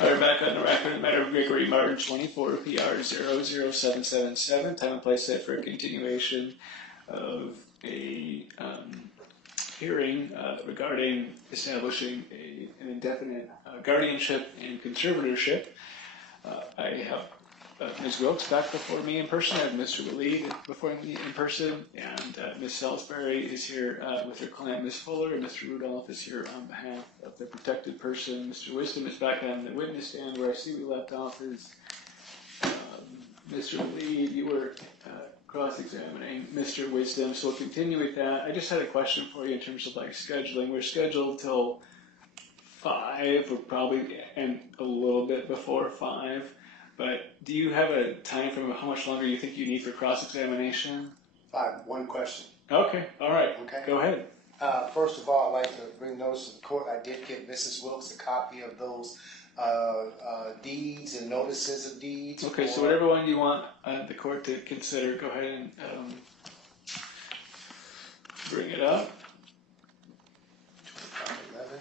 We're back on the record, matter of Gregory Martin, 24PR00777, time and place set for a continuation of a hearing regarding establishing an indefinite guardianship and conservatorship. I have Ms. Wilkes back before me in person. I have Mr. Waleed before me in person, and Ms. Salisbury is here with her client, Ms. Fuller, and Mr. Rudolph is here on behalf of the protected person. Mr. Wisdom is back on the witness stand. Where I see we left off is Mr. Waleed, you were cross-examining Mr. Wisdom, so we'll continue with that. I just had a question for you in terms of like scheduling. We're scheduled till 5, or probably and a little bit before 5. But do you have a time frame of how much longer you think you need for cross-examination? 5. One question. Okay, all right. Okay. Go ahead. First of all, I'd like to bring notice to the court. I did give Mrs. Wilkes a copy of those deeds and notices of deeds. Okay, so whatever one you want the court to consider, go ahead and bring it up. 2511.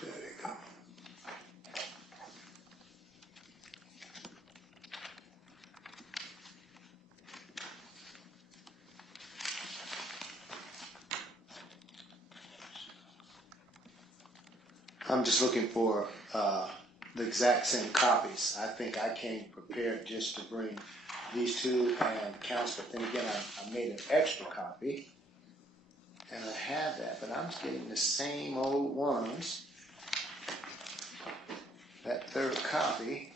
There you go. I'm just looking for the exact same copies. I think I came prepared just to bring these two and counts, but then again, I made an extra copy, and I have that, but I'm getting the same old ones. That third copy.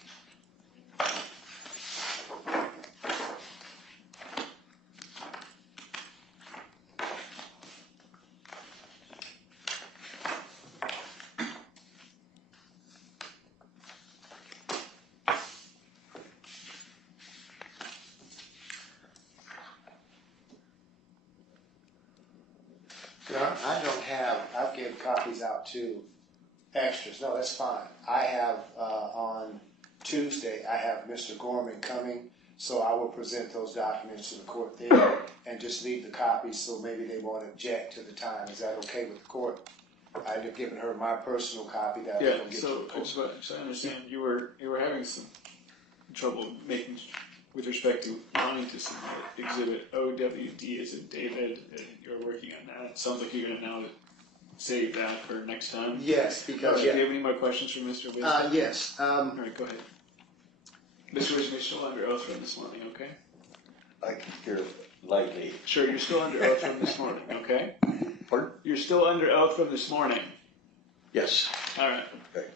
I don't have, I've given copies out to extras. No, that's fine. I have on Tuesday, I have Mr. Gorman coming, so I will present those documents to the court there and just leave the copies so maybe they won't object to the time. Is that okay with the court? I'd have given her my personal copy that I was going to give to the court. So I understand you were having some trouble making with respect to wanting to submit Exhibit OWD as in David, and you're working on that. It sounds like you're going to now save that for next time. Yes, because do you have any more questions for Mr. Wisdom? Yes. All right, go ahead. Mr. Wisdom, you're still under oath from this morning, okay? I can hear lightly. Sure, you're still under oath from this morning, okay? Pardon? You're still under oath from this morning. Yes. All right. Okay.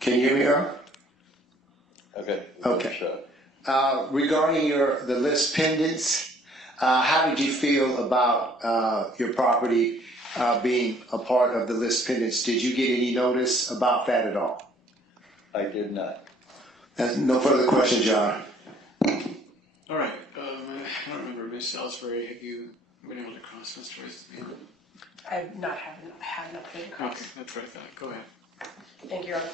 Can you hear me, Earl? Okay. Okay. Regarding the list pendants, how did you feel about your property being a part of the list pendants? Did you get any notice about that at all? I did not. No further questions, John. All right. I don't remember, Ms. Salisbury, have you been able to cross Mr. Wisdom? I have not been crossed. Okay, that's what I thought. Go ahead. Thank you, Your Honor.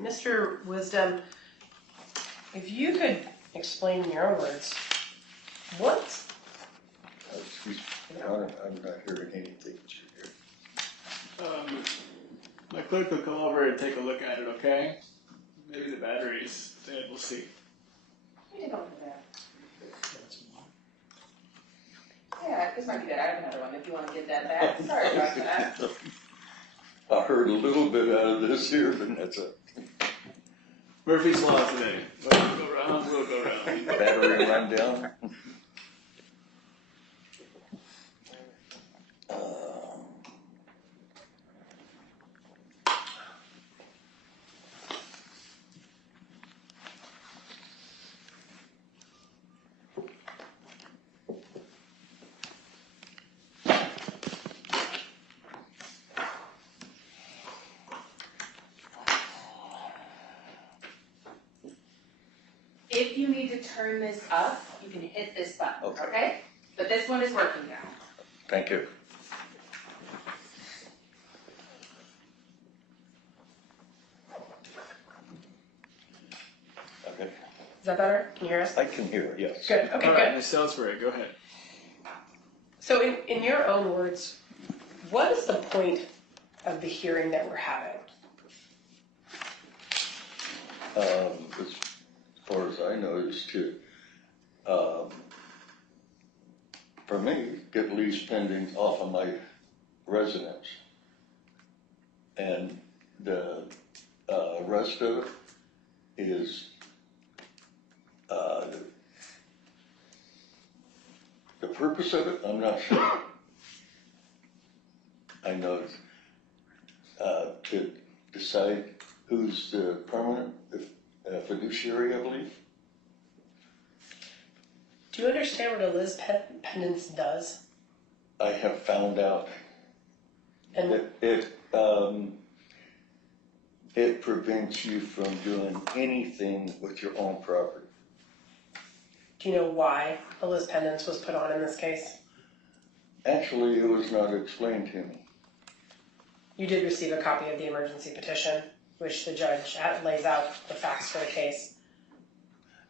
Mr. Wisdom, if you could explain in your own words, what? Excuse me, Your Honor, I'm not hearing anything that you hear. My clerk will come over and take a look at it, okay? Maybe the battery's dead. We'll see. Let me take a look at that. Yeah, this might be dead. I have another one if you want to get that back. Sorry about that. I heard a little bit out of this here, but that's a Murphy's Law today. What will go round, will go round. battery rundown. If you need to turn this up, you can hit this button, Okay. okay? But this one is working now. Thank you. Okay, Is that better? Can you hear us? I can hear, yes. Good. Okay, All right, good. Ms. Salisbury, go ahead. So in your own words, what is the point of the hearing that we're having? As far as I know, is to, for me, get lease pending off of my residence. And the rest of it is the purpose of it, I'm not sure. I know it's, to decide who's the permanent fiduciary, I believe. Do you understand what a Liz pendants does? I have found out And that it prevents you from doing anything with your own property. do you know why a Liz pendants was put on in this case? Actually, it was not explained to me. You did receive a copy of the emergency petition, which the judge lays out the facts for the case.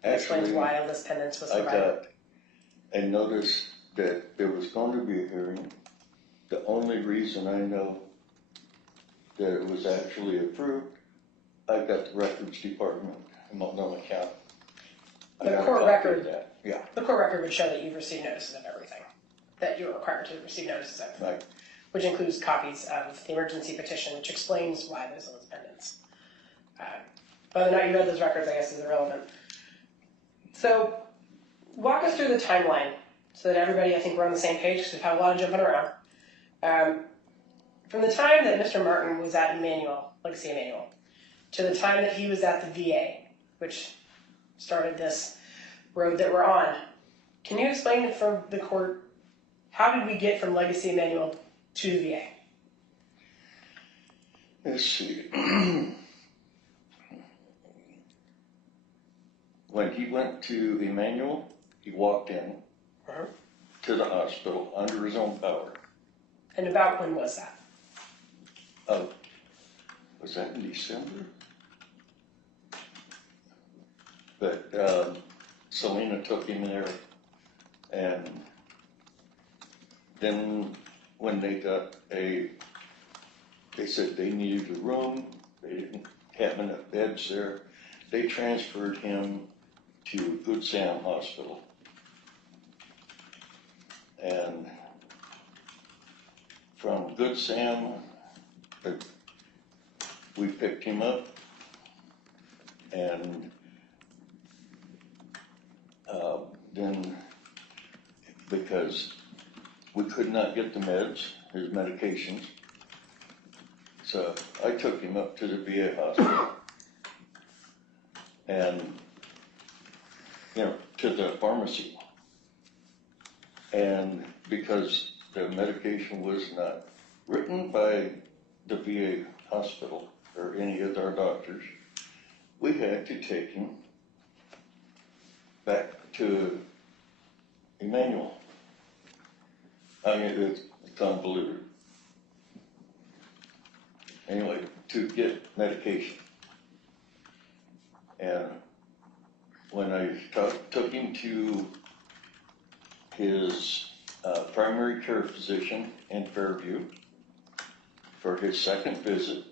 And explains Actually, why a Liz pendants was I provided. got a notice that there was going to be a hearing. The only reason I know that it was actually approved, I got the records department in Multnomah County. I The got a court copy of record. that. Yeah, The court record would show that you've received notices of everything that you are required to receive notices of, right. which includes copies of the emergency petition, which explains why there's a Liz pendants. Whether or not you read those records, I guess, is irrelevant. So, walk us through the timeline so that everybody, I think, we're on the same page because we've had a lot of jumping around. From the time that Mr. Martin was at Legacy Emmanuel, to the time that he was at the VA, which started this road that we're on, can you explain it from the court, how did we get from Legacy Emmanuel to the VA? Let's see. When he went to Emmanuel, he walked in Uh-huh. to the hospital under his own power. And about when was that? Oh, was that in December? But Selena took him there, and then when they said they needed a room, they didn't have enough beds there, they transferred him to Good Sam Hospital. And from Good Sam, we picked him up, and then because we could not get the meds, his medications, so I took him up to the VA hospital and, to the pharmacy. And because the medication was not written by the VA hospital or any of our doctors, we had to take him back to Emmanuel. I mean, it's convoluted. Anyway, to get medication. And when I took him to his primary care physician in Fairview for his second visit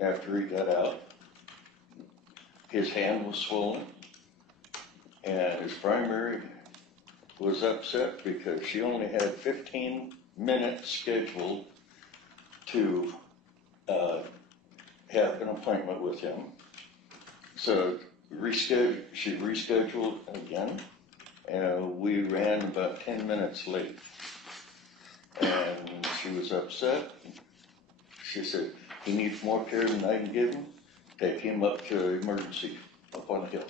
after he got out, his hand was swollen, and his primary was upset because she only had 15 minutes scheduled to have an appointment with him. So she rescheduled again, and we ran about 10 minutes late. And she was upset. She said, he needs more care than I can give him. Take him up to emergency up on the hill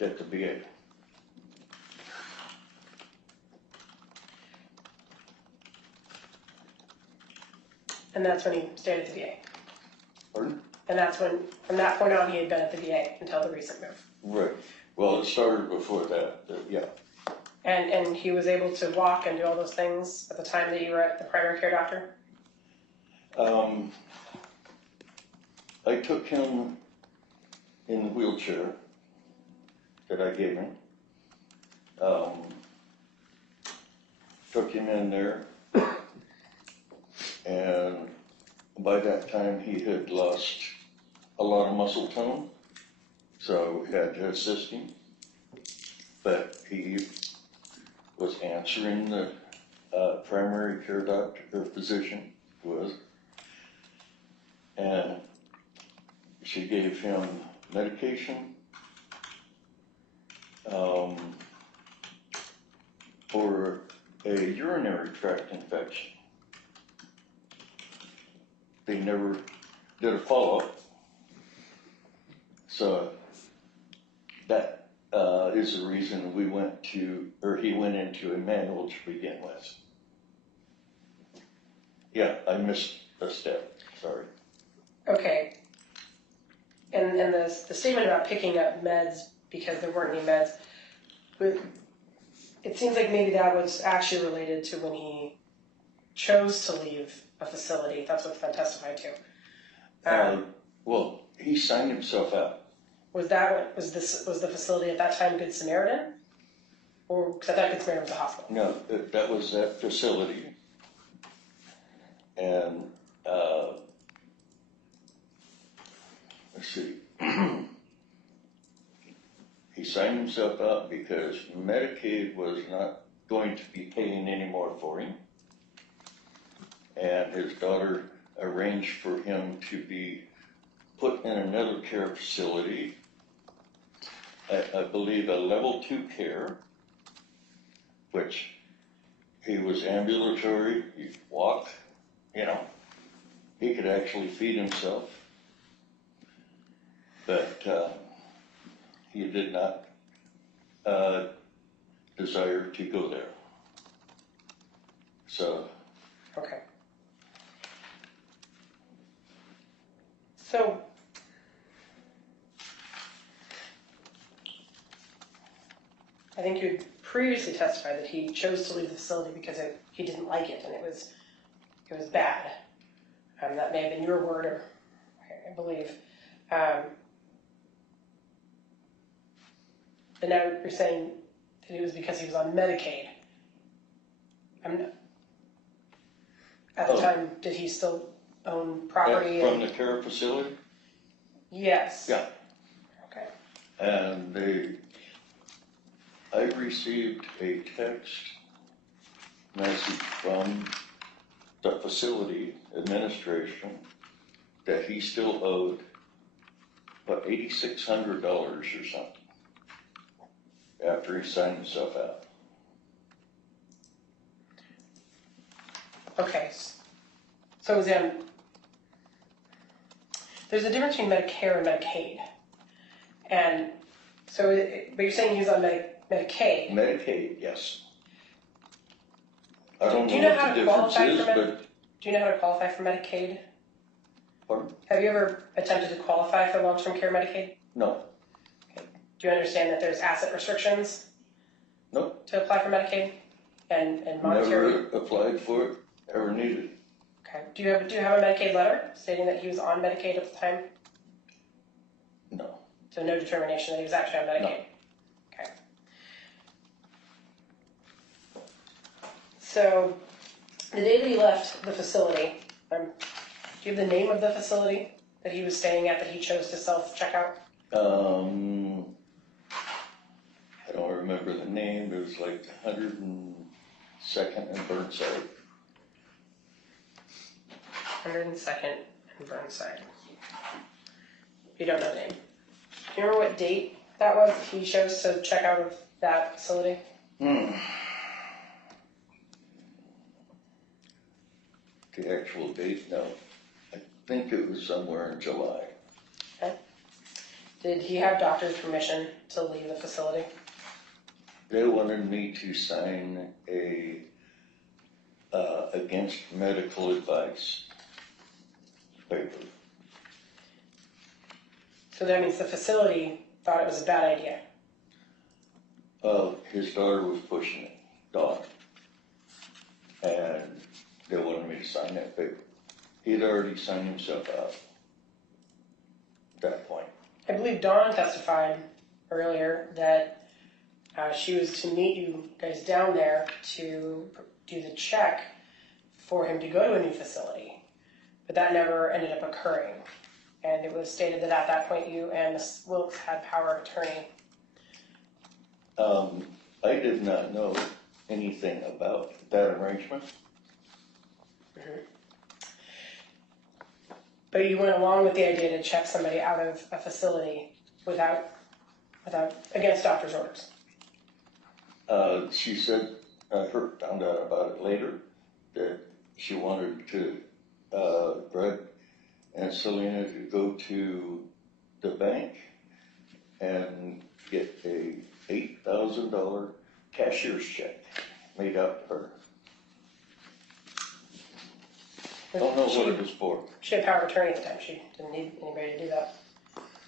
at the VA. And that's when he stayed at the VA. Pardon? And that's when, from that point on, he had been at the VA until the recent move. Right. Well, it started before that, yeah. And he was able to walk and do all those things at the time that you were at the primary care doctor? I took him in the wheelchair that I gave him. Took him in there, and by that time he had lost a lot of muscle tone, so we had to assist him. But he was answering the primary care doctor or physician was, and she gave him medication for a urinary tract infection. They never did a follow-up, so that is the reason he went into a manual to begin with. Yeah, I missed a step, sorry. Okay. And the statement about picking up meds because there weren't any meds, it seems like maybe that was actually related to when he chose to leave a facility. That's what's been testified to. Well, he signed himself out. Was the facility at that time Good Samaritan? Or, because I thought Good Samaritan was a hospital. No, that was that facility. And, let's see. He signed himself out because Medicaid was not going to be paying any more for him. And his daughter arranged for him to be put in another care facility, I believe a level 2 care, which he was ambulatory, he could walk, he could actually feed himself, but he did not desire to go there. So. Okay. So, I think you had previously testified that he chose to leave the facility because he didn't like it and it was bad. That may have been your word, or I believe. But now you're saying that it was because he was on Medicaid. At the time, did he still own property? From the care facility? Yes. Yeah. Okay. And I received a text message from the facility administration that he still owed about $8,600 or something after he signed himself out. Okay. So there's a difference between Medicare and Medicaid. And so, but you're saying he was on Medicaid. Medicaid, yes. I don't Do you know know what how the to difference qualify is, for but. Do you know how to qualify for Medicaid? Pardon? Have you ever attempted to qualify for long-term care Medicaid? No. Okay. Do you understand that there's asset restrictions? Nope. To apply for Medicaid and monetary? Never applied for it, ever needed it. Okay. Do you have a Medicaid letter stating that he was on Medicaid at the time? No. So no determination that he was actually on Medicaid? No. Okay. So the day that he left the facility, do you have the name of the facility that he was staying at that he chose to self-check out? I don't remember the name. It was like 102nd and Burnside. 102nd and Burnside. You don't know the name. Do you remember what date that was he chose to check out of that facility? The actual date, no. I think it was somewhere in July. Okay. Did he have doctor's permission to leave the facility? They wanted me to sign a against medical advice paper. So that means the facility thought it was a bad idea. His daughter was pushing it, Dawn, and they wanted me to sign that paper. He'd already signed himself out at that point. I believe Dawn testified earlier that she was to meet you guys down there to do the check for him to go to a new facility, but that never ended up occurring. And it was stated that at that point you and Ms. Wilkes had power of attorney. I did not know anything about that arrangement. Mm-hmm. But you went along with the idea to check somebody out of a facility without against doctor's orders. She said, I found out about it later, that she wanted to, Brett and Selena to go to the bank and get a $8,000 cashier's check made out to her. Don't know what it was for. She had power of attorney at the time. She didn't need anybody to do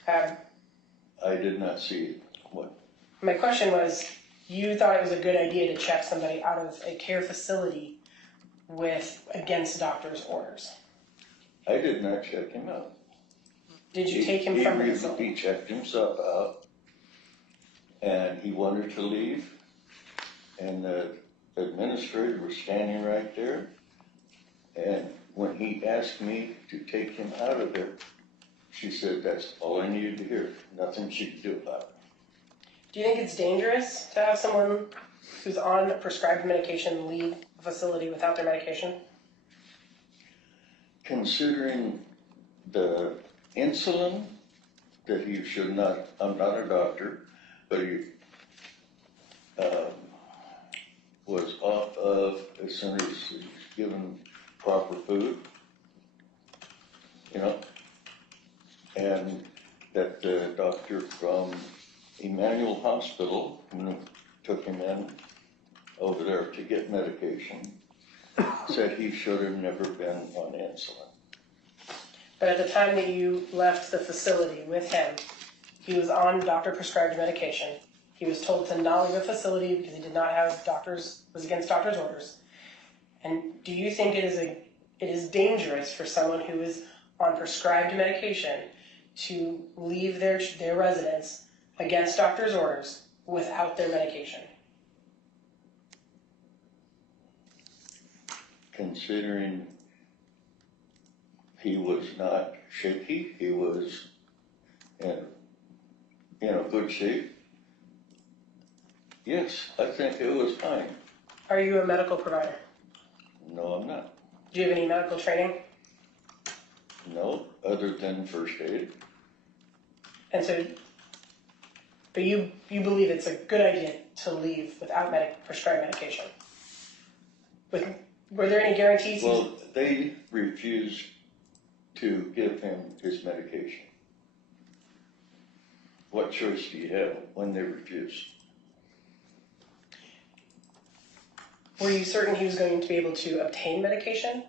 that. I did not see what. My question was, you thought it was a good idea to check somebody out of a care facility against doctor's orders. I did not check him out. Did you take him from the facility? He checked himself out, and he wanted to leave, and the administrator was standing right there, and when he asked me to take him out of there, she said that's all I needed to hear, nothing she could do about it. Do you think it's dangerous to have someone who's on prescribed medication leave a facility without their medication? Considering the insulin that he should not, I'm not a doctor, but he was off of as soon as he was given proper food, and that the doctor from Emmanuel Hospital, who took him in over there to get medication, said he should have never been on insulin. But at the time that you left the facility with him, he was on doctor-prescribed medication. He was told to not leave the facility because he did not have was against doctor's orders. And do you think it is dangerous for someone who is on prescribed medication to leave their residence against doctor's orders without their medication? Considering he was not shaky, he was in good shape. Yes, I think it was fine. Are you a medical provider? No, I'm not. Do you have any medical training? No, other than first aid. And so, but you believe it's a good idea to leave without prescribed medication? Were there any guarantees? Well, they refused to give him his medication. What choice do you have when they refuse? Were you certain he was going to be able to obtain medication?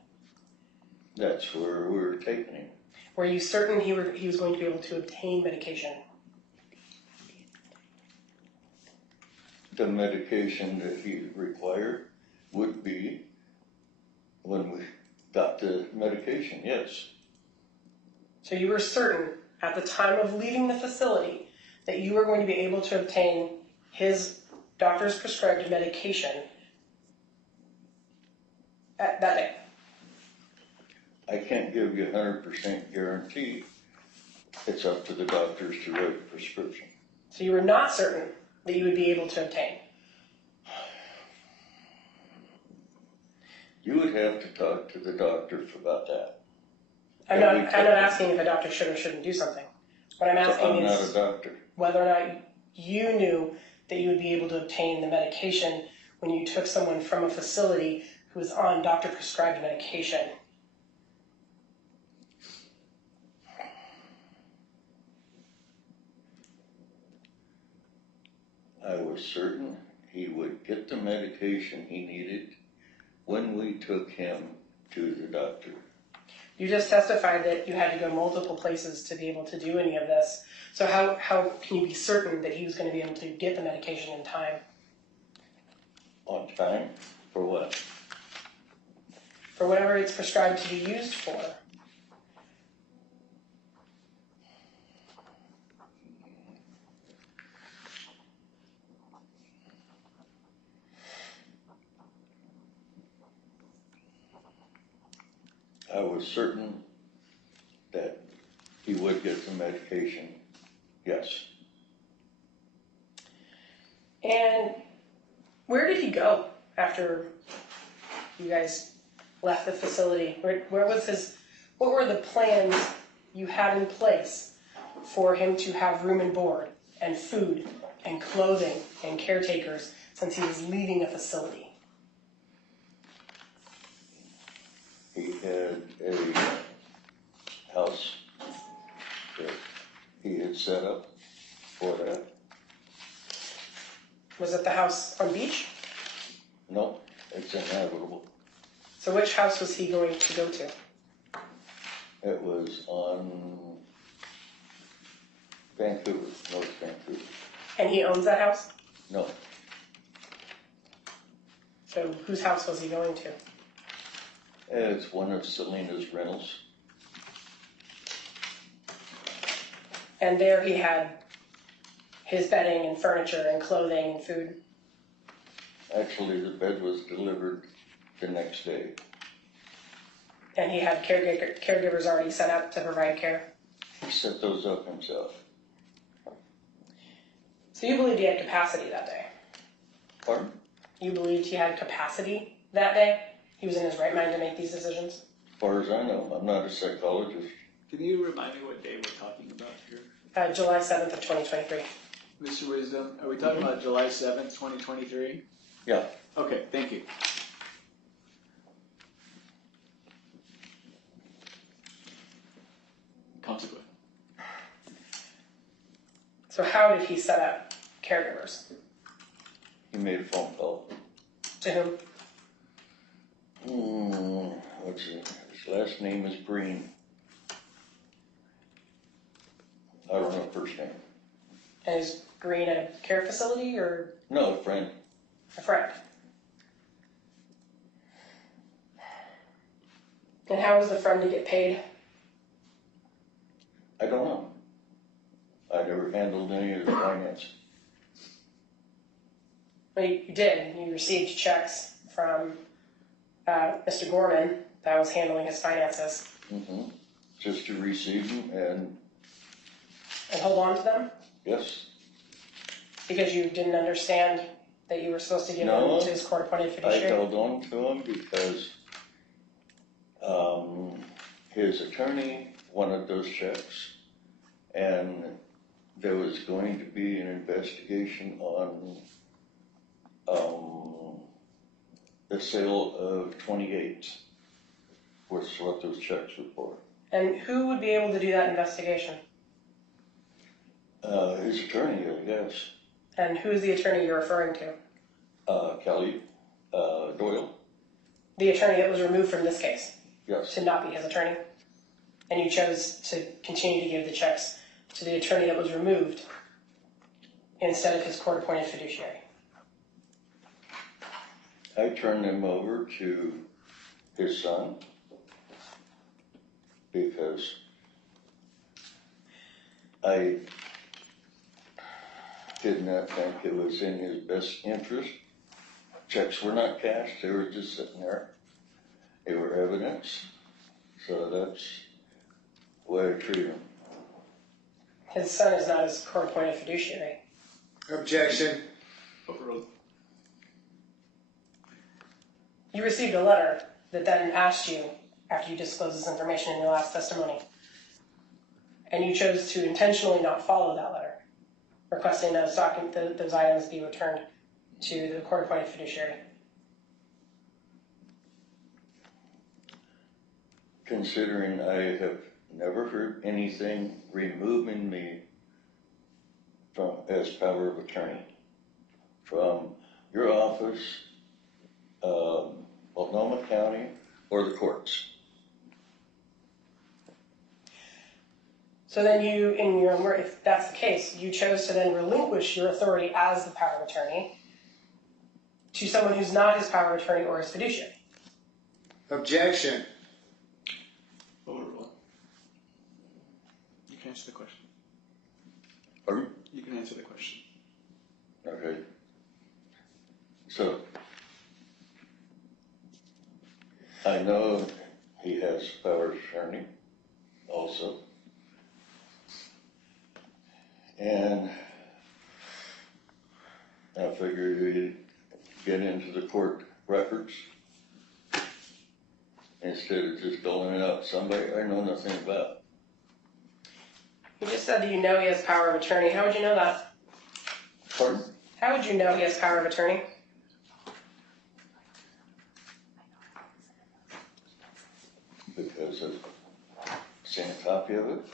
That's where we were taking him. Were you certain he was going to be able to obtain medication? The medication that he required would be when we got the medication, yes. So you were certain at the time of leaving the facility that you were going to be able to obtain his doctor's prescribed medication that day? I can't give you a 100% guarantee. It's up to the doctors to write a prescription. So you were not certain that you would be able to obtain? You would have to talk to the doctor about that. I'm not asking if a doctor should or shouldn't do something. What I'm asking I'm not a is doctor. whether or not you knew that you would be able to obtain the medication when you took someone from a facility who was on doctor-prescribed medication. I was certain he would get the medication he needed when we took him to the doctor. You just testified that you had to go multiple places to be able to do any of this. So how can you be certain that he was going to be able to get the medication in time? On time? For what? For whatever it's prescribed to be used for. I was certain that he would get the medication, yes. And where did he go after you guys left the facility? Where was his, what were the plans you had in place for him to have room and board and food and clothing and caretakers since he was leaving a facility? He had a house that he had set up for that. Was it the house on Beach? No, it's inhabitable. So which house was he going to go to? It was on Vancouver, North Vancouver. And he owns that house? No, So whose house was he going to? it's one of Selena's rentals. And there he had his bedding and furniture and clothing and food. Actually, the bed was delivered the next day. And he had caregivers already set up to provide care. He set those up himself. So you believed he had capacity that day? Pardon? You believed he had capacity that day? He was in his right mind to make these decisions? As far as I know, I'm not a psychologist. Can you remind me what day we're talking about here? July 7th of 2023. Mr. Wisdom, are we talking about July 7th, 2023? Yeah. Okay, thank you. Consequent. So how did he set up caregivers? He made a phone call. To whom? What's it? His last name is Green. I don't know first name. And is Green a care facility or No, a friend. a friend? And how was the friend to get paid? I don't know. I never handled any of the finance. Well, you did. You received checks from Mr. Gorman that was handling his finances. Just to receive them, and And hold on to them yes, because you didn't understand that you were supposed to give No, them to his court-appointed I fiduciary? held on to them because his attorney wanted those checks, and there was going to be an investigation on the sale of 28, which is what those checks were for. And who would be able to do that investigation? His attorney, I guess, And who's the attorney you're referring to? Kelly Doyle. The attorney that was removed from this case Yes, to not be his attorney? And you chose to continue to give the checks to the attorney that was removed instead of his court-appointed fiduciary? I turned them over to his son because I did not think it was in his best interest. Checks were not cashed, they were just sitting there. They were evidence, so that's the way I treat them. His son is not his court-appointed fiduciary. Objection. Overruled. You received a letter that then asked you after you disclosed this information in your last testimony. And you chose to intentionally not follow that letter, requesting those items be returned to the court-appointed fiduciary. Considering I have never heard anything removing me from as power of attorney from your office, Multnomah County, or the courts. So then you, if that's the case, you chose to then relinquish your authority as the power of attorney to someone who's not his power of attorney or his fiduciary. Objection. Overruled. You can answer the question. Pardon? You can answer the question. Okay. So, I know he has power of attorney also. And I figured you'd get into the court records instead of just doling it out to somebody I know nothing about. You just said that you know he has power of attorney. How would you know that? Pardon? How would you know he has power of attorney? Because I've seen a copy of it.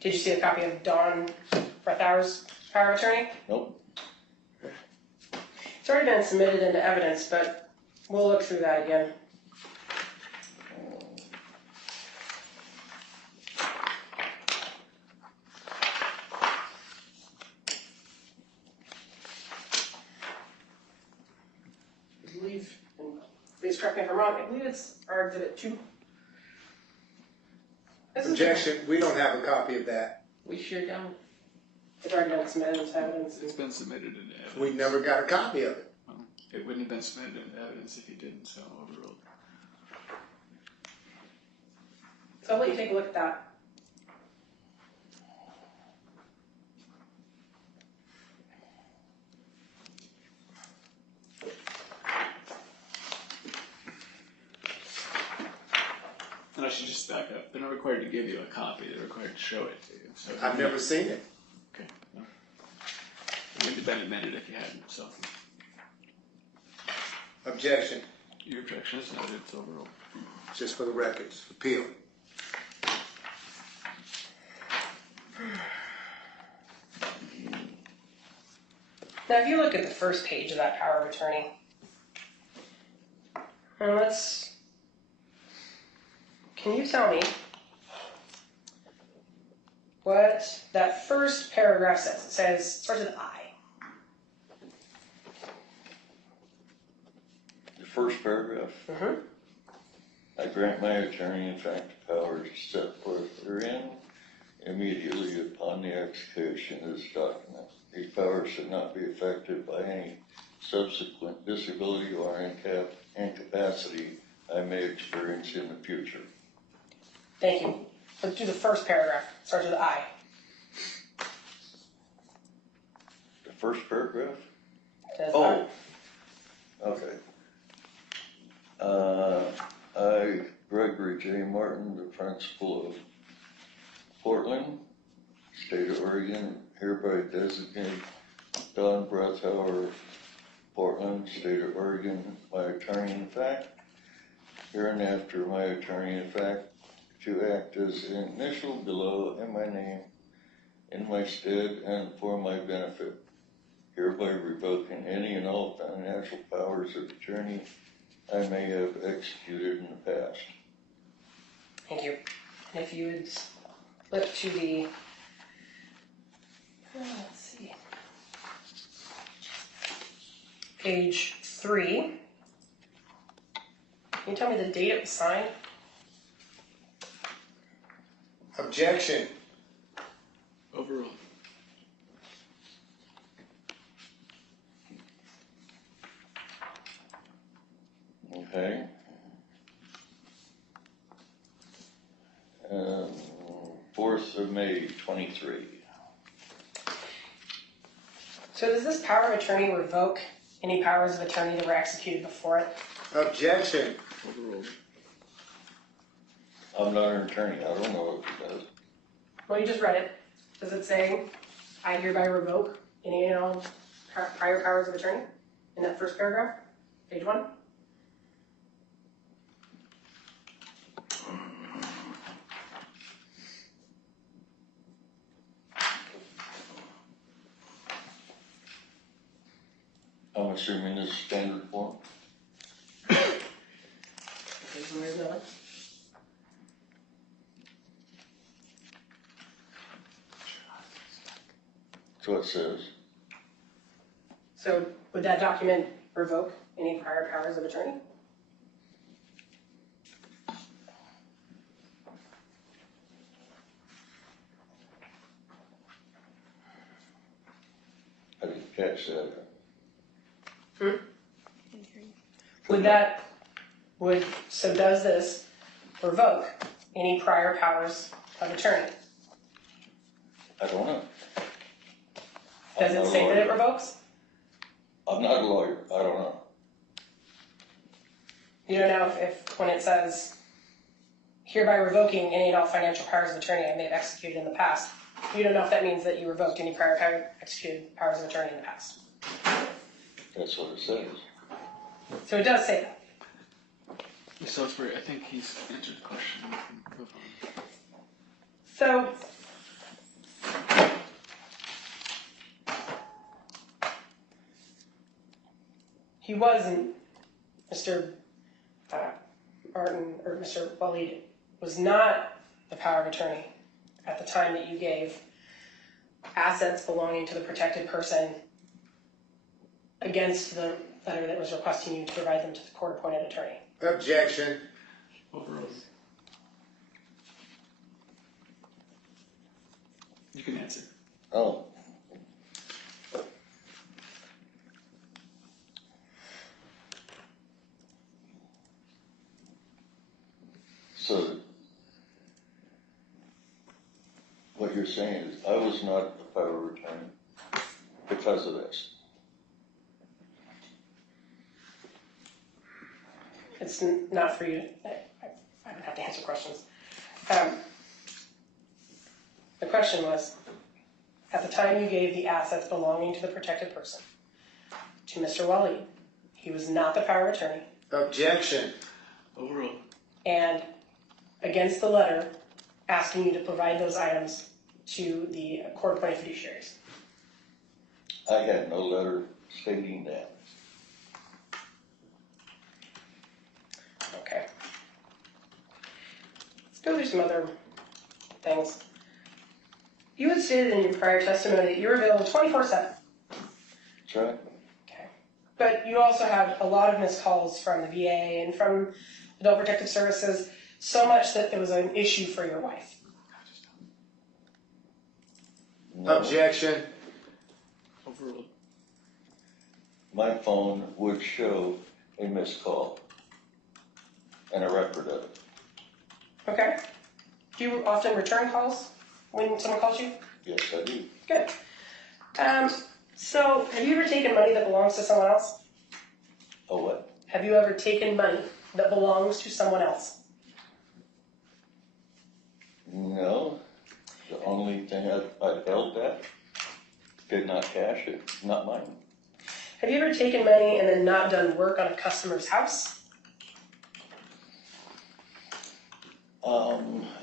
Did you see a copy of Dawn Breithauer's power of attorney? Nope. It's already been submitted into evidence, but we'll look through that again. I believe, and please correct me if I'm wrong, I believe it's our exhibit 2. Objection. We don't have a copy of that. We sure don't. It's already been submitted into evidence. It's been submitted into evidence. We never got a copy of it. Well, it wouldn't have been submitted into evidence if you didn't, so overruled. So I'll let you take a look at that. And I should just back up. They're not required to give you a copy. They're required to show it to you. So I've never seen it. Okay. No. It wouldn't have been admitted if you hadn't. So Objection. your objection is noted. It's overruled. Just for the records. Appeal. Now, if you look at the first page of that power of attorney, and can you tell me what that first paragraph says? It starts with I. The first paragraph. Mm-hmm. I grant my attorney, in fact, the powers set forth herein immediately upon the execution of this document. These powers should not be affected by any subsequent disability or incapacity I may experience in the future. Thank you. Let's do the first paragraph. It starts with I. The first paragraph? It says Oh, okay. I, Gregory J. Martin, the principal of Portland, State of Oregon, hereby designate Dawn Breithauer, Portland, State of Oregon, my attorney in fact, hereinafter my attorney in fact, to act as an initial below in my name, in my stead, and for my benefit, hereby revoking any and all financial powers of attorney I may have executed in the past. Thank you. And if you would flip to the, let's see, page 3. Can you tell me the date it was signed? Objection. Overruled. Okay. 4th of May, 23. So does this power of attorney revoke any powers of attorney that were executed before it? Objection. Overruled. I'm not an attorney, I don't know if it does. Well, you just read it. Does it say, I hereby revoke any and all prior powers of attorney? In that first paragraph, page 1? I'm assuming this is standard form. There's another. That's what it says. So would that document revoke any prior powers of attorney? I didn't catch that. So does this revoke any prior powers of attorney? I don't know. Does I'm it not a say that it lawyer. revokes? I'm not a lawyer, I don't know. You don't know if when it says hereby revoking any and all financial powers of attorney I may have executed in the past, you don't know if that means that you revoked any prior executed powers of attorney in the past. That's what it says. So it does say that. Ms. Salisbury, I think he's answered the question. We can move on. So he wasn't, Mr. Martin, or Mr. Waleed was not the power of attorney at the time that you gave assets belonging to the protected person against the letter that was requesting you to provide them to the court-appointed attorney. Objection. Overruled. You can answer. Oh. So, what you're saying is, I was not the power of attorney because of this. It's not for you. I would have to answer questions. The question was, at the time you gave the assets belonging to the protected person to Mr. Waleed, he was not the power of attorney, Objection. Overruled. and against the letter asking you to provide those items to the court-appointed fiduciaries. I had no letter stating that. Okay. Let's go through some other things. You had stated in your prior testimony that you were available 24/7. That's right. Okay. But you also had a lot of missed calls from the VA and from Adult Protective Services, so much that it was an issue for your wife. No, Objection. Overruled. my phone would show a missed call and a record of it. Okay. Do you often return calls when someone calls you? Yes, I do. Good. So have you ever taken money that belongs to someone else? Oh, what? Have you ever taken money that belongs to someone else? No. The only thing I held that, did not cash it, not mine. Have you ever taken money and then not done work on a customer's house?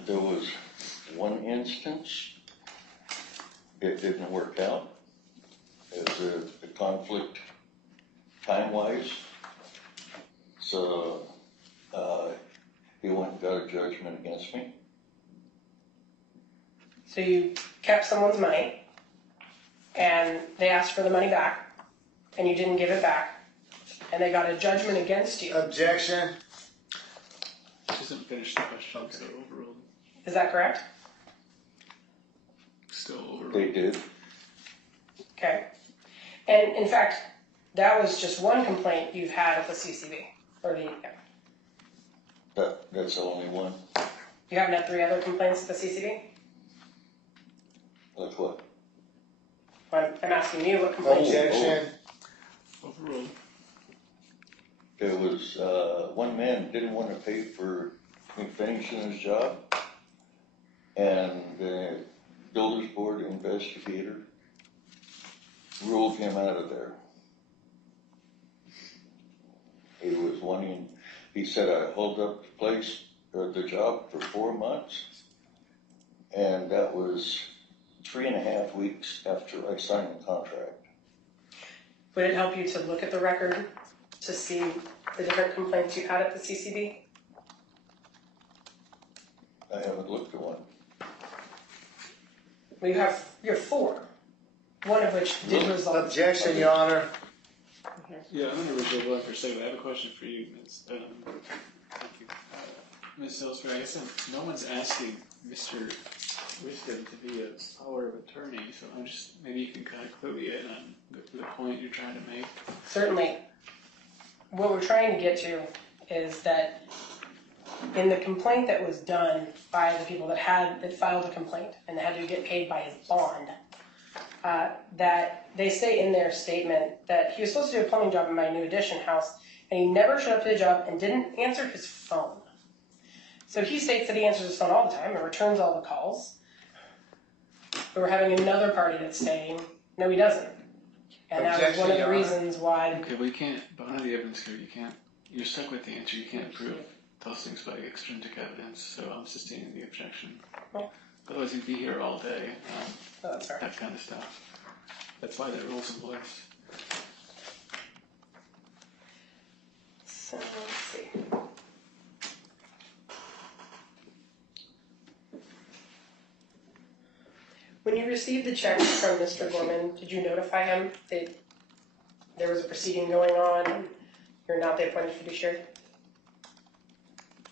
There was one instance, it didn't work out. It was a conflict time-wise. So, he went and got a judgment against me. So you kept someone's money and they asked for the money back and you didn't give it back and they got a judgment against you. Objection. She hasn't finished the question, so overruled. Is that correct? Still overruled. They did. Okay. And in fact, that was just one complaint you've had at the CCB. Or That's the only one. you haven't had 3 other complaints at the CCB? Like what? I'm asking you what complaints. Objection. Overruled. there was, one man didn't want to pay for me finishing his job, and the builders board investigator ruled him out of there. He was wanting, he said, I held up the place, or the job for 4 months, and that was 3.5 weeks after I signed the contract. Would it help you to look at the record to see the different complaints you had at the CCB? I haven't looked at one. Well, you have 4, one of which did resolve. Objection, Your Honor. Yeah, I'm going to reserve one for a second. I have a question for you, Ms. Thank you. Ms. Silsford, I guess no one's asking Mr. Wisdom to be a power of attorney, so I'm just, maybe you can kind of clue me in on the point you're trying to make. Certainly. What we're trying to get to is that in the complaint that was done by the people that filed a complaint and had to get paid by his bond, that they say in their statement that he was supposed to do a plumbing job in my new addition house, and he never showed up to the job and didn't answer his phone. So he states that he answers his phone all the time and returns all the calls. But we're having another party that's saying, no, he doesn't. And that was one of the reasons why. Okay, well, you can't, behind the evidence here, you can't, you're stuck with the answer. You can't prove those things by extrinsic evidence, so I'm sustaining the objection. Well, otherwise, you'd be here all day. that's fair. That kind of stuff. That's why that rule's in place. So let's see. When you received the check from Mr. Gorman, did you notify him that there was a proceeding going on and you're not the appointed fiduciary?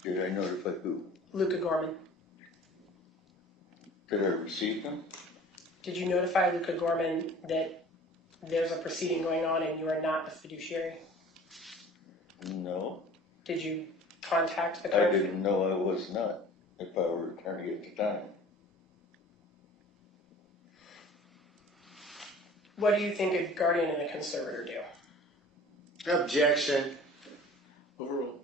Did I notify who? Luca Gorman. Did I receive them? Did you notify Luca Gorman that there's a proceeding going on and you are not the fiduciary? No. Did you contact the I company? didn't know I was not, if I were attorney at the time. What do you think a guardian and a conservator do? Objection. Overruled.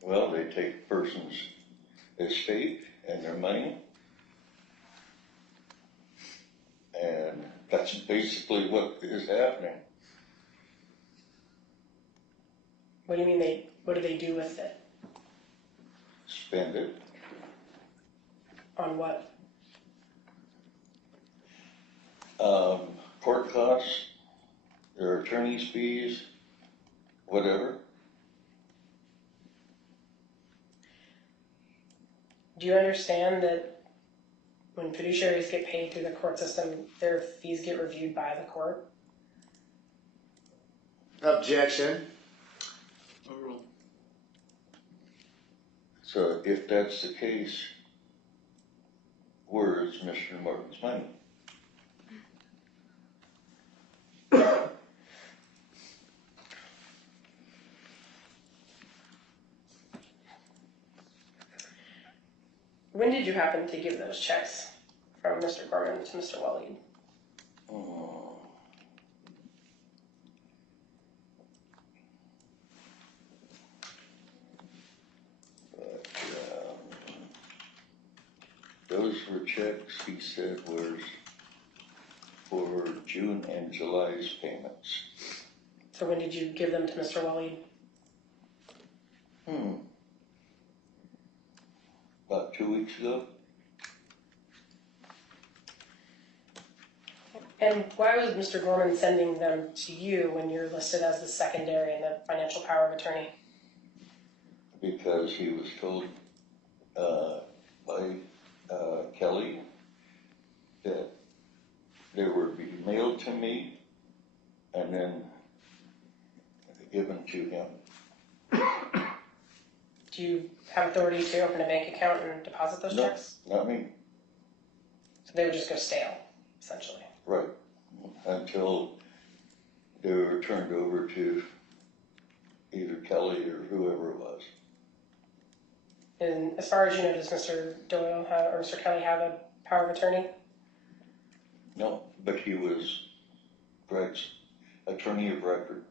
Well, they take a person's estate and their money, and that's basically what is happening. What do you mean what do they do with it? Spend it. On what? Court costs, their attorney's fees, whatever. Do you understand that when fiduciaries get paid through the court system, their fees get reviewed by the court? Objection. Overruled. So if that's the case, where is Mr. Martin's money? When did you happen to give those checks from Mr. Gorman to Mr. Waleed? Those were checks, he said, was for June and July's payments. So when did you give them to Mr. Waleed? About 2 weeks ago. And why was Mr. Gorman sending them to you when you're listed as the secondary in the financial power of attorney? Because he was told by Kelly that they would be mailed to me and then given to him. Do you have authority to open a bank account and deposit those checks? Not me. So they would just go stale, essentially. Right. Until they were turned over to either Kelly or whoever it was. And as far as you know, does Mr. Doyle or Mr. Kelly have a power of attorney? No, but he was Greg's attorney of record.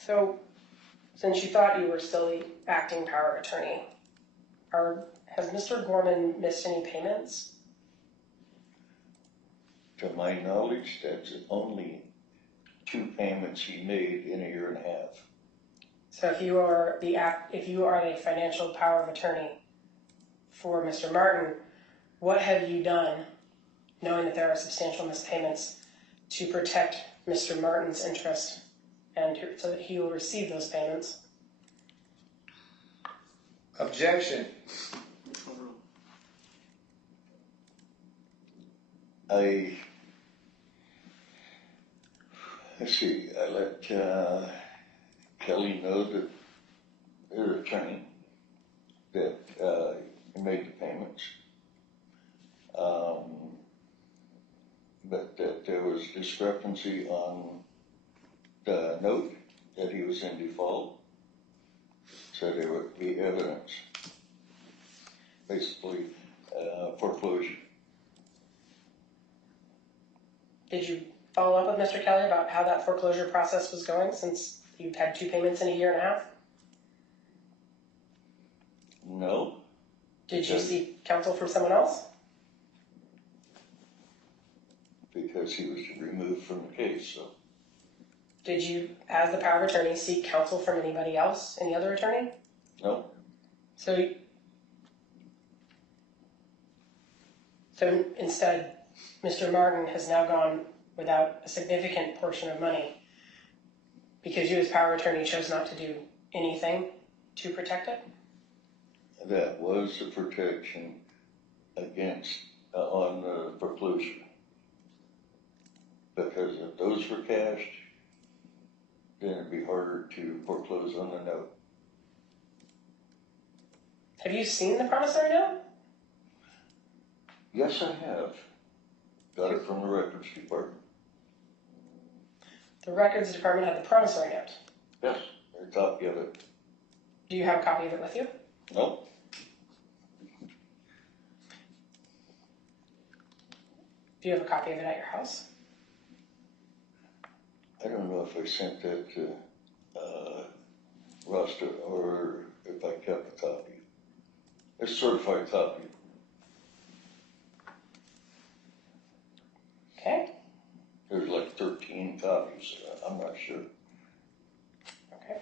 So, since you thought you were still the acting power of attorney, has Mr. Gorman missed any payments? To my knowledge, that's only 2 payments he made in a year and a half. So if you are the financial power of attorney for Mr. Martin, what have you done, knowing that there are substantial missed payments, to protect Mr. Martin's interest and so that he will receive those payments? Objection. I let Kelly know that their attorney that he made the payments, but that there was discrepancy on the note that he was in default, so there would be evidence, basically foreclosure. Did you follow up with Mr. Kelly about how that foreclosure process was going, since you've had 2 payments in a year and a half? No. Did you seek counsel from someone else? Because he was removed from the case, so. Did you, as the power of attorney, seek counsel from anybody else, any other attorney? No. So instead, Mr. Martin has now gone without a significant portion of money because you as power of attorney chose not to do anything to protect it? That was the protection against, on the foreclosure. Because if those were cashed, then it'd be harder to foreclose on the note. Have you seen the promissory note? Yes, I have. Got it from the records department. The records department had the promissory note. Yes, a copy of it. Do you have a copy of it with you? Nope. Do you have a copy of it at your house? I don't know if I sent that to Rusta or if I kept a copy. A certified copy. Okay. There's like 13 copies. I'm not sure. Okay.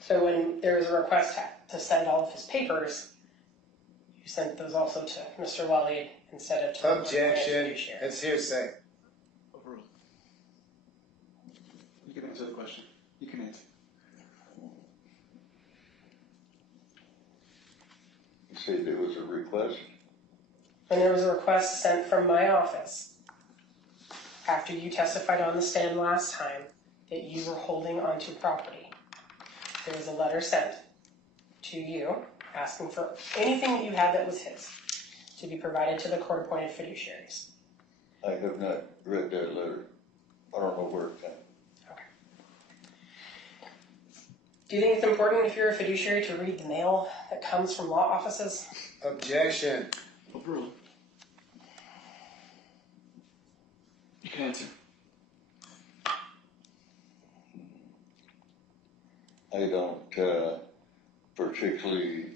So when there was a request to send all of his papers, you sent those also to Mr. Wally instead of to the Objection. fiduciary. It's hearsay. Overruled. You can answer the question. You can answer. You say there was a request? When there was a request sent from my office after you testified on the stand last time that you were holding onto property, there was a letter sent to you asking for anything that you had that was his to be provided to the court-appointed fiduciaries. I have not read that letter. I don't know where it came. Okay. Do you think it's important if you're a fiduciary to read the mail that comes from law offices? Objection. Overruled. You can answer. I don't particularly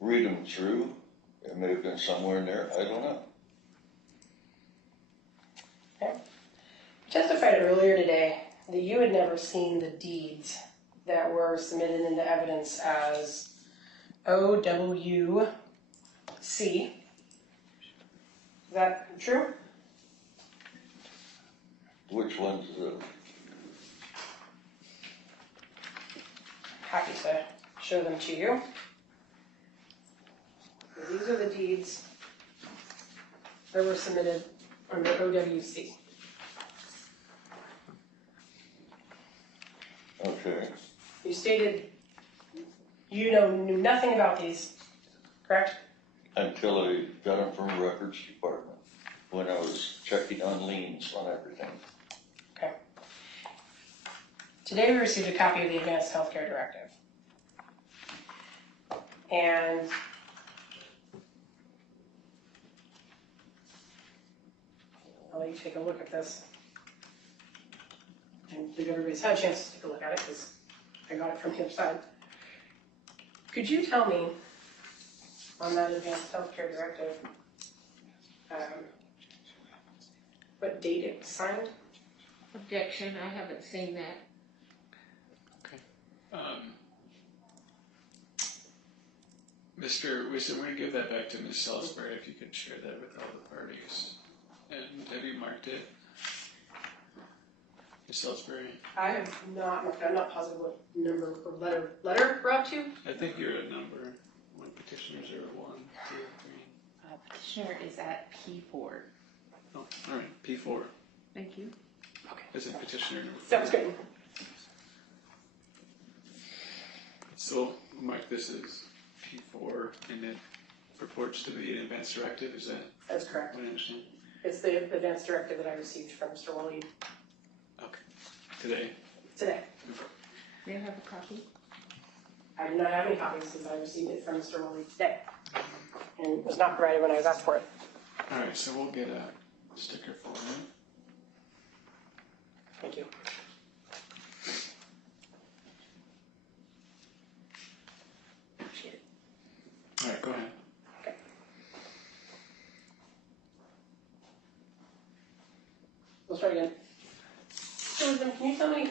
read them through. It may have been somewhere in there. I don't know. Okay. You testified earlier today that you had never seen the deeds that were submitted into evidence as OWC. Is that true? Which one's happy to show them to you. These are the deeds that were submitted under OWC. Okay. You stated you knew nothing about these, correct? Until I got them from the records department, when I was checking on liens on everything. Okay. Today we received a copy of the Advanced Healthcare Directive. And I'll let you take a look at this. And give everybody's had a chance to take a look at it because I got it from the other side. Could you tell me on that Advanced Healthcare Directive what date it was signed? Objection, I haven't seen that. Mr. Wisdom, we're going to give that back to Ms. Salisbury if you could share that with all the parties. And have you marked it? Ms. Salisbury? I have not marked it. I'm not positive what number or letter we're up to. I think you're at number one. Petitioners are 1, 2, 3. Petitioner is at P4. Oh, all right. P4. Thank you. Okay. As in petitioner number 4. Sounds good. So we'll mark this as P4, and it purports to be an advanced directive. Is that That's correct. what I understand? It's the advanced directive that I received from Mr. Waleed Okay. Today. today. May I have a copy? I do not have any copies since I received it from Mr. Waleed today. And it was not provided when I was asked for it. All right. So we'll get a sticker for it. Thank you. Appreciate it. All right. Go ahead. Okay. We'll start again. So, Wisdom, can you tell me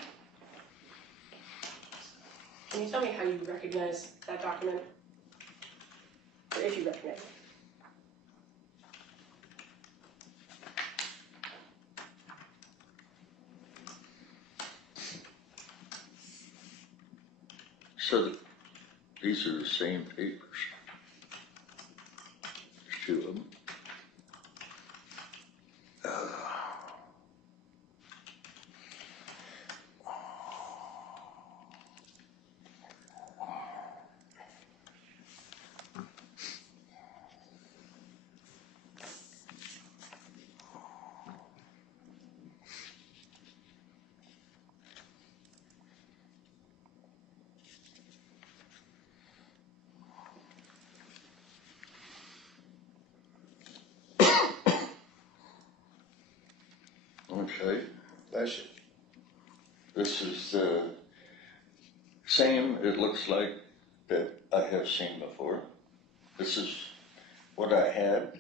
how you recognize that document? Or if you recognize it? So these are the same papers. There's 2 of them. Okay. Bless you. This is the same, it looks like, that I have seen before. This is what I had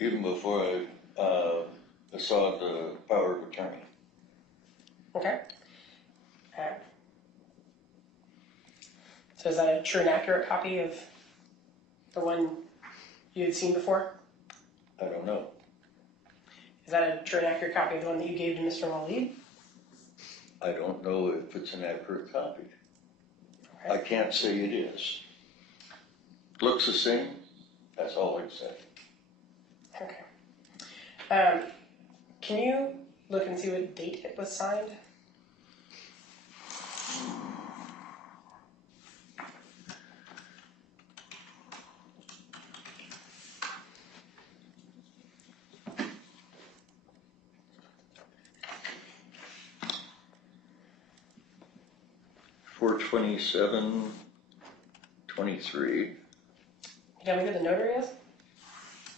even before I saw the power of attorney. Okay. So is that a true and accurate copy of the one you had seen before? I don't know. Is that a true and accurate copy of the one that you gave to Mr. Waleed? I don't know if it's an accurate copy. Okay. I can't say it is. Looks the same, that's all I said. Okay. Can you look and see what date it was signed? For 27, 23. You tell me who the notary is?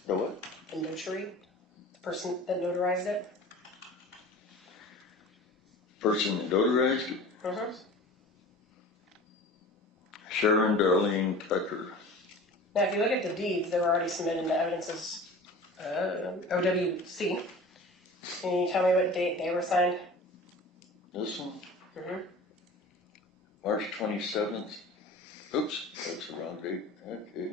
The what? The notary? The person that notarized it? Person that notarized it? Mm-hmm. Sharon Darlene Tucker. Now, if you look at the deeds, they were already submitted into evidence as OWC. Can you tell me what date they were signed? This one? Mm-hmm. March 27th. Oops, that's the wrong date. Okay.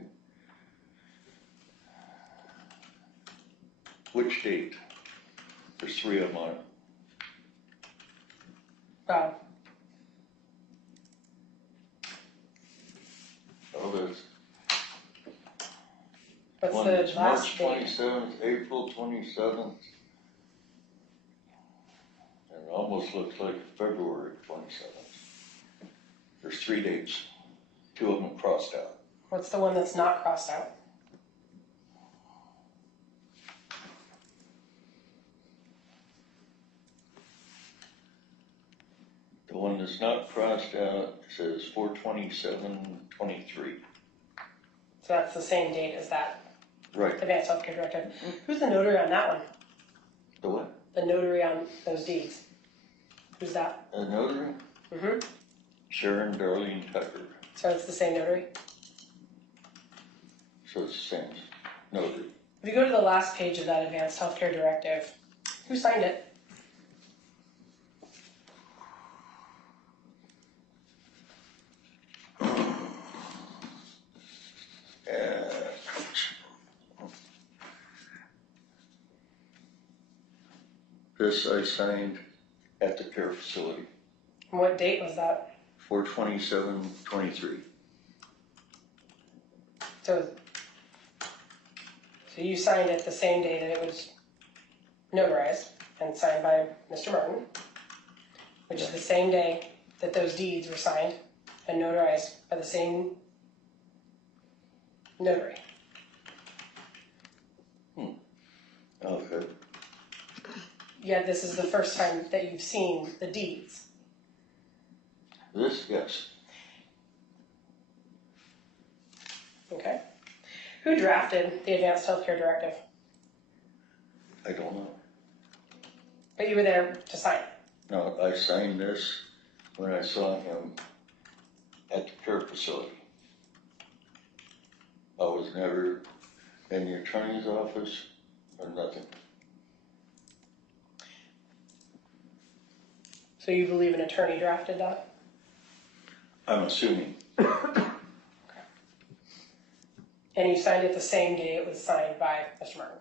Which date? There's 3 of them on it. What's One the that's March last date? 27th, April 27th, and it almost looks like February 27th. There's 3 dates, 2 of them crossed out. What's the one that's not crossed out? The one that's not crossed out says 4/27/23. So that's the same date as that Right. advanced healthcare directive. Who's the notary on that one? The what? The notary on those deeds. Who's that? The notary? Mm-hmm. Sharon Darlene Tucker. So it's the same notary. So it's the same notary. If you go to the last page of that advanced healthcare directive, who signed it? This I signed at the care facility, And what date was that? 4/27/23. So you signed it the same day that it was notarized and signed by Mr. Martin, which is the same day that those deeds were signed and notarized by the same notary. Okay. Yet this is the first time that you've seen the deeds. This, yes. Okay. Who drafted the advanced healthcare directive? I don't know. But you were there to sign it. No, I signed this when I saw him at the care facility. I was never in the attorney's office or nothing. So you believe an attorney drafted that? I'm assuming. And you signed it the same day it was signed by Mr. Martin?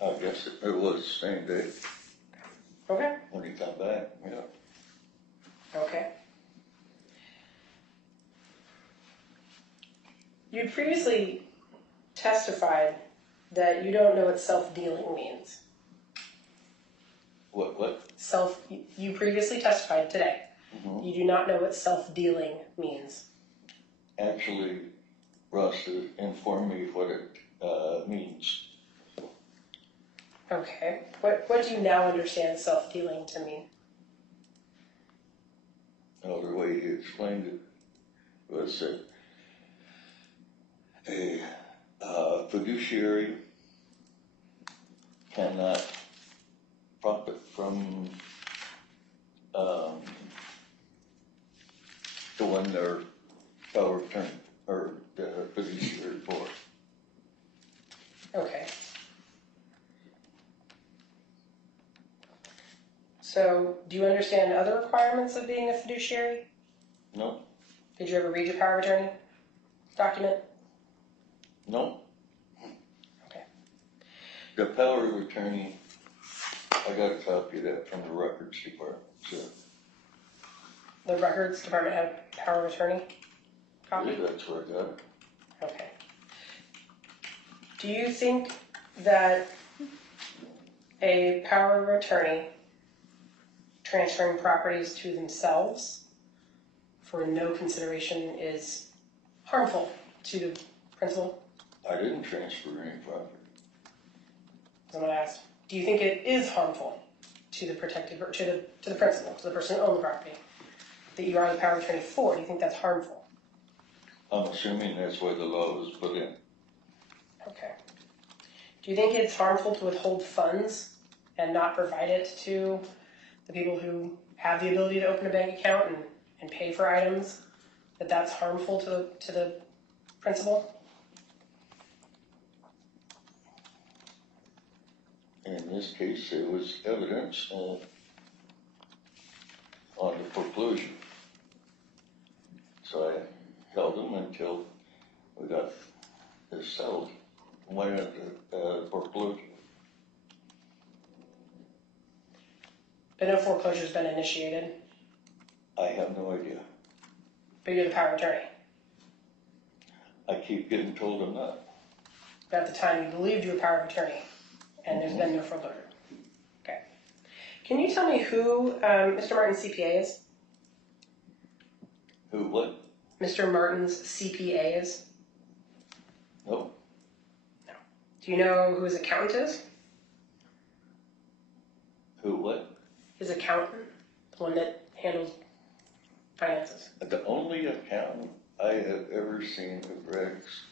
I guess it was the same day Okay. when he got back, yeah. Okay. You previously testified that you don't know what self-dealing means. What? You previously testified today. Mhm. You do not know what self-dealing means. Actually, Russ informed me what it means. Okay. What do you now understand self-dealing to mean? The way he explained it was that a fiduciary cannot profit from the one they're power of attorney or the fiduciary for. Okay. So, do you understand other requirements of being a fiduciary? No, Did you ever read your power of attorney document? no. Okay. The power of attorney, I got a copy of that from the records department, so The records department had power of attorney I copy? believe that's where I got it. Okay. Do you think that a power of attorney transferring properties to themselves for no consideration is harmful to the principal? I didn't transfer any property. I'm going to ask, do you think it is harmful to the protected, to the principal, to the person who owns the property, that you are the power of attorney for? Do you think that's harmful? I'm assuming that's why the law was put in. Okay. Do you think it's harmful to withhold funds and not provide it to the people who have the ability to open a bank account and pay for items? That that's harmful to the principal? In this case, there was evidence on the foreclosure. So I held them until we got this settled, went into foreclosure. But no foreclosure's been initiated, I have no idea. but you're the power of attorney. I keep getting told I'm not. But at the time, you believed you were power of attorney, and there's been no full order. Okay. Can you tell me who Mr. Martin's CPA is? Who, what? Mr. Martin's CPA is? No. Do you know who his accountant is? Who, what? His accountant, the one that handles finances. The only accountant I have ever seen of Greg's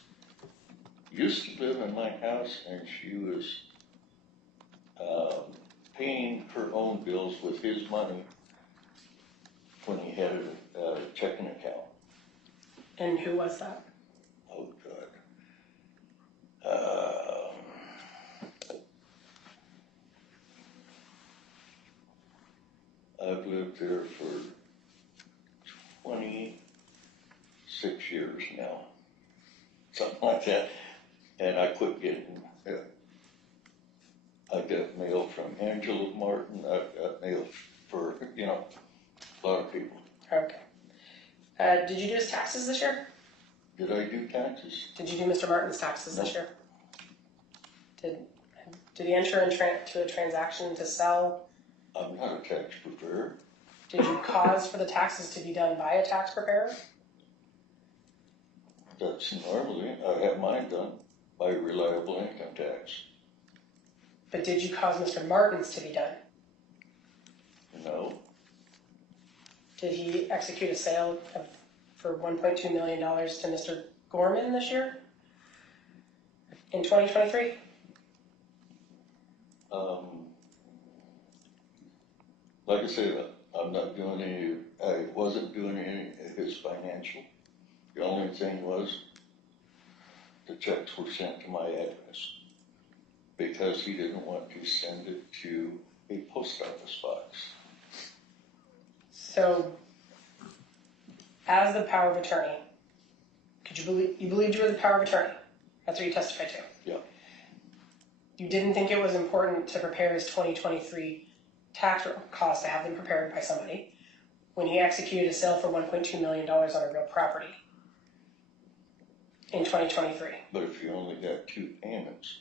used to live in my house, and she was paying her own bills with his money when he had a checking account. And who was that? Oh, God. I've lived there for 26 years now, something like that. And I quit getting, I got mail from Angela Martin, I got mail for, a lot of people. Okay. Did you do his taxes this year? Did I do taxes? Did you do Mr. Martin's taxes this No. year? Did he enter into a transaction to sell? I'm not a tax preparer. Did you cause for the taxes to be done by a tax preparer? That's normally, I have mine done by reliable income tax. But did you cause Mr. Martin's to be done? No, Did he execute a sale for $1.2 million to Mr. Gorman this year? In 2023? Like I said, I wasn't doing any of his financial. The only thing was the checks were sent to my address because he didn't want to send it to a post office box. So, as the power of attorney, you believed you were the power of attorney? That's what you testified to? Yeah. You didn't think it was important to prepare his 2023 tax costs to have them prepared by somebody when he executed a sale for $1.2 million on a real property in 2023. But if you only got 2 payments,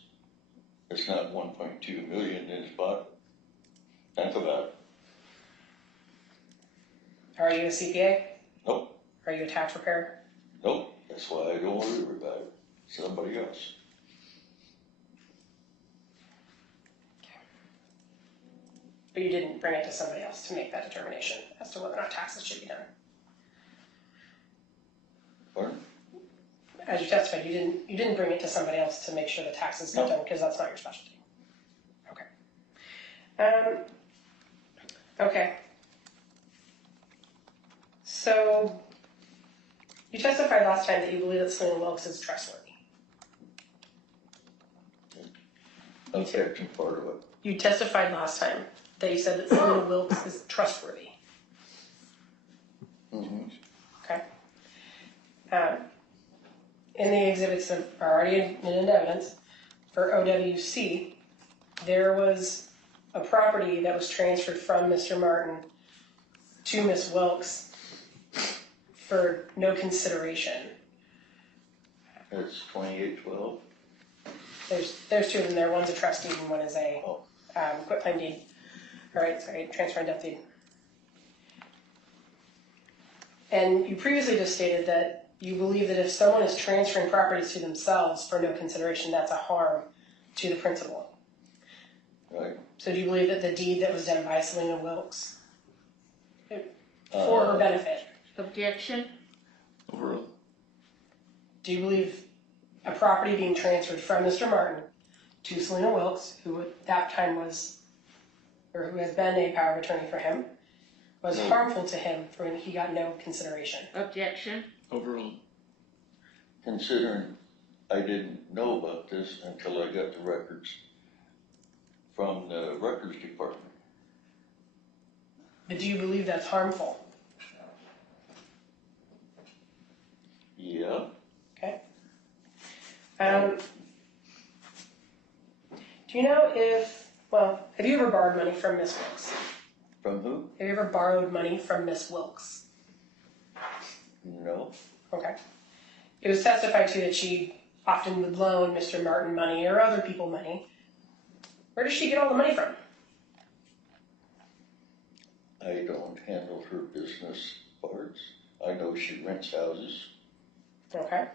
it's not 1.2 million in his pocket. Think about it. Are you a CPA? Nope, Are you a tax preparer? nope. That's why I don't worry about it. Somebody else. But you didn't bring it to somebody else to make that determination as to whether or not taxes should be done. Pardon? As you testified, you didn't bring it to somebody else to make sure the taxes got No. done because that's not your specialty. Okay. Okay. So you testified last time that you believe that Selena Wilkes is trustworthy. Objection part of it. You testified last time that you said that Selena Wilkes is trustworthy. Mm-hmm. Okay. In the exhibits that are already in evidence for OWC, there was a property that was transferred from Mr. Martin to Miss Wilkes for no consideration. It's 2812. There's 2 of them there. One's a trust deed and one is a Oh. quitclaim deed. All right, sorry, transfer and death deed. And you previously just stated that you believe that if someone is transferring properties to themselves for no consideration, that's a harm to the principal. Right. So do you believe that the deed that was done by Selena Wilkes for her benefit, Objection. Overruled. do you believe a property being transferred from Mr. Martin to Selena Wilkes, who at that time was, or who has been a power of attorney for him, was No. harmful to him for when he got no consideration? Objection. Overruled. Considering I didn't know about this until I got the records from the records department. But do you believe that's harmful? Yeah. Okay. Do you know have you ever borrowed money from Miss Wilkes? From who? Have you ever borrowed money from Miss Wilkes? No. Okay. it was testified to that she often would loan Mr. Martin money or other people money. Where does she get all the money from? I don't handle her business parts. I know she rents houses. Okay.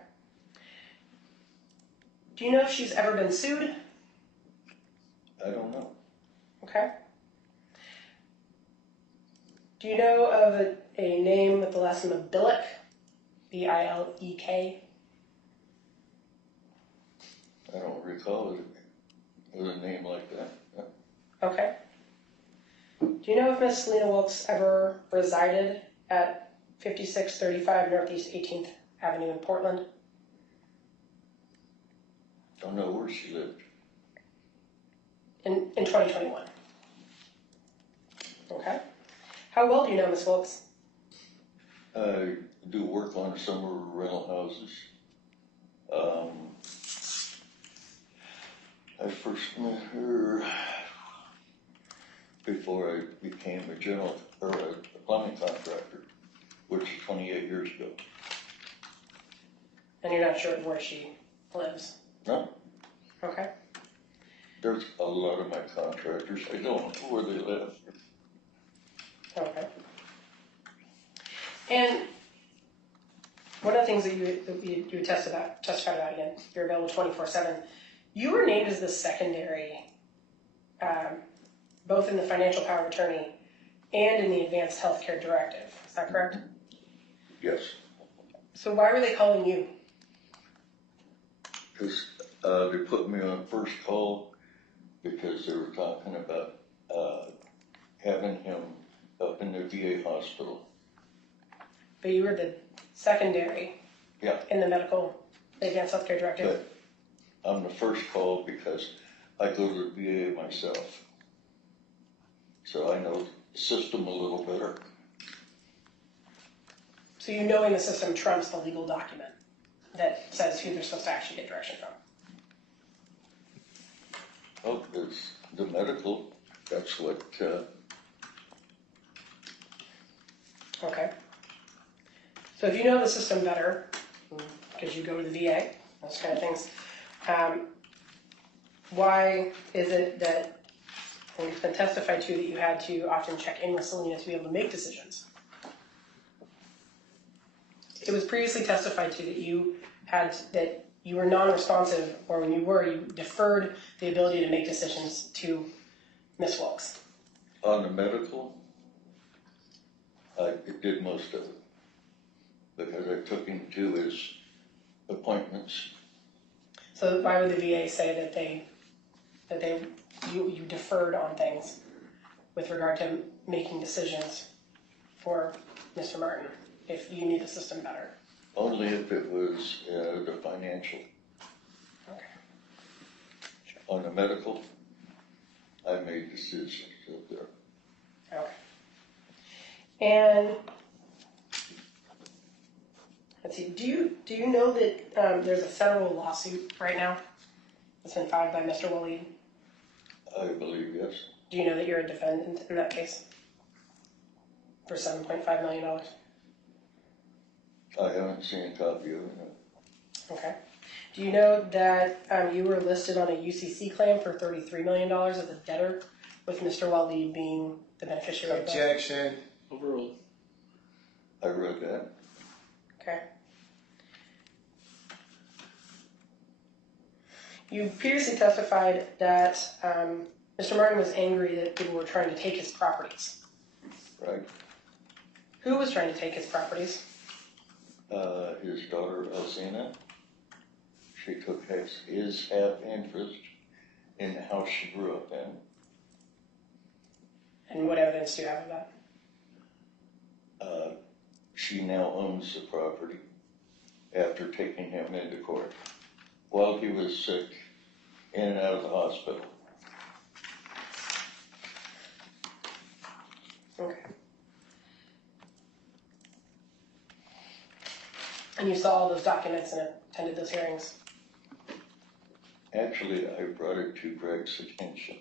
Do you know if she's ever been sued? I don't know. Okay. Do you know of a name with the last name of Bilek? Bilek? I don't recall it with a name like that. Okay. Do you know if Miss Selena Wilkes ever resided at 5635 Northeast 18th Avenue in Portland? Don't know where she lived. In 2021. Okay. How well do you know Miss Wilkes? I do work on summer rental houses. I first met her before I became a plumbing contractor, which is 28 years ago. And you're not sure where she lives? No, Okay. there's a lot of my contractors, I don't know where they live. Okay. And one of the things that you testified about again, you're available 24/7. You were named as the secondary, both in the financial power of attorney and in the advanced healthcare directive. Is that correct? Yes, So why were they calling you? because they put me on first call because they were talking about having him up in the VA hospital. But you were the secondary Yeah. in the advanced healthcare directive. But I'm the first call because I go to the VA myself. So I know the system a little better. So you knowing the system trumps the legal document that says who they're supposed to actually get direction from. Oh, there's the medical, that's what, Okay. So if you know the system better, because you go to the VA, those kind of things, why is it that, and it's been testified to, that you had to often check in with Selena to be able to make decisions? It was previously testified to that you were non-responsive, or when you were, you deferred the ability to make decisions to Miss Wilkes. on the medical, I did most of it. Because I took him to his appointments. So why would the VA say that you deferred on things with regard to making decisions for Mr. Martin if you knew the system better? Only if it was the financial. Okay. On the medical, I made decisions up there. Okay. And let's see. Do you know that there's a federal lawsuit right now that's been filed by Mr. Waleed? I believe, yes. Do you know that you're a defendant in that case for $7.5 million? I haven't seen a copy of it. No. Okay. Do you know that you were listed on a UCC claim for $33 million as a debtor, with Mr. Waleed being the beneficiary of that? Objection. Overruled. I read that. Okay. You previously testified that Mr. Martin was angry that people were trying to take his properties. Right. Who was trying to take his properties? His daughter, Alcina, she took his half interest in the house she grew up in. And what evidence do you have of that? She now owns the property after taking him into court while he was sick, in and out of the hospital. Okay. And you saw all those documents and attended those hearings? Actually, I brought it to Greg's attention.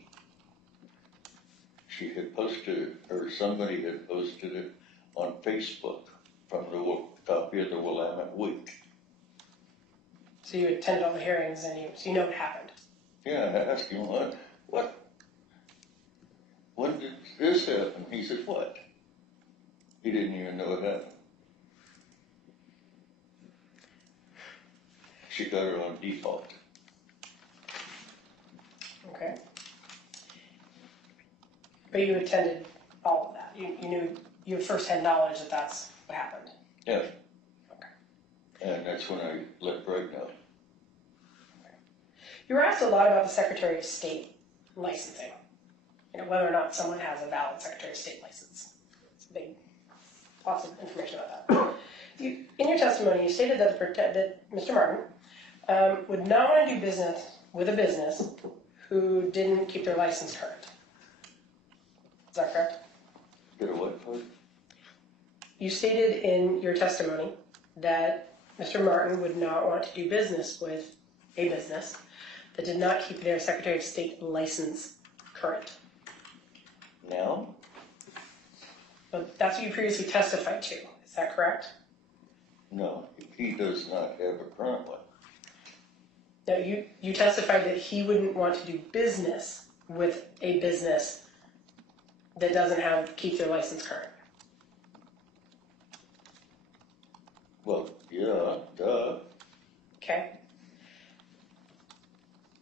She had posted it, or somebody had posted it on Facebook from the copy of the Willamette Week. So you attended all the hearings and so you know what happened. Yeah, and I asked him, when did this happen? He said, what? He didn't even know it happened. She got her on default. Okay. But you attended all of that. You knew, you had first-hand knowledge that that's what happened. Yeah. Okay. And that's when I let Greg know. You were asked a lot about the Secretary of State licensing. You know, whether or not someone has a valid Secretary of State license. It's a big, lots of information about that. In your testimony, you stated that, that Mr. Martin would not want to do business with a business who didn't keep their license current. Is that correct? Did a what? You stated in your testimony that Mr. Martin would not want to do business with a business that did not keep their Secretary of State license current. Now? But that's what you previously testified to. Is that correct? No, he does not have a current one. No, you testified that he wouldn't want to do business with a business that doesn't keep their license current. Well, yeah, duh. Okay.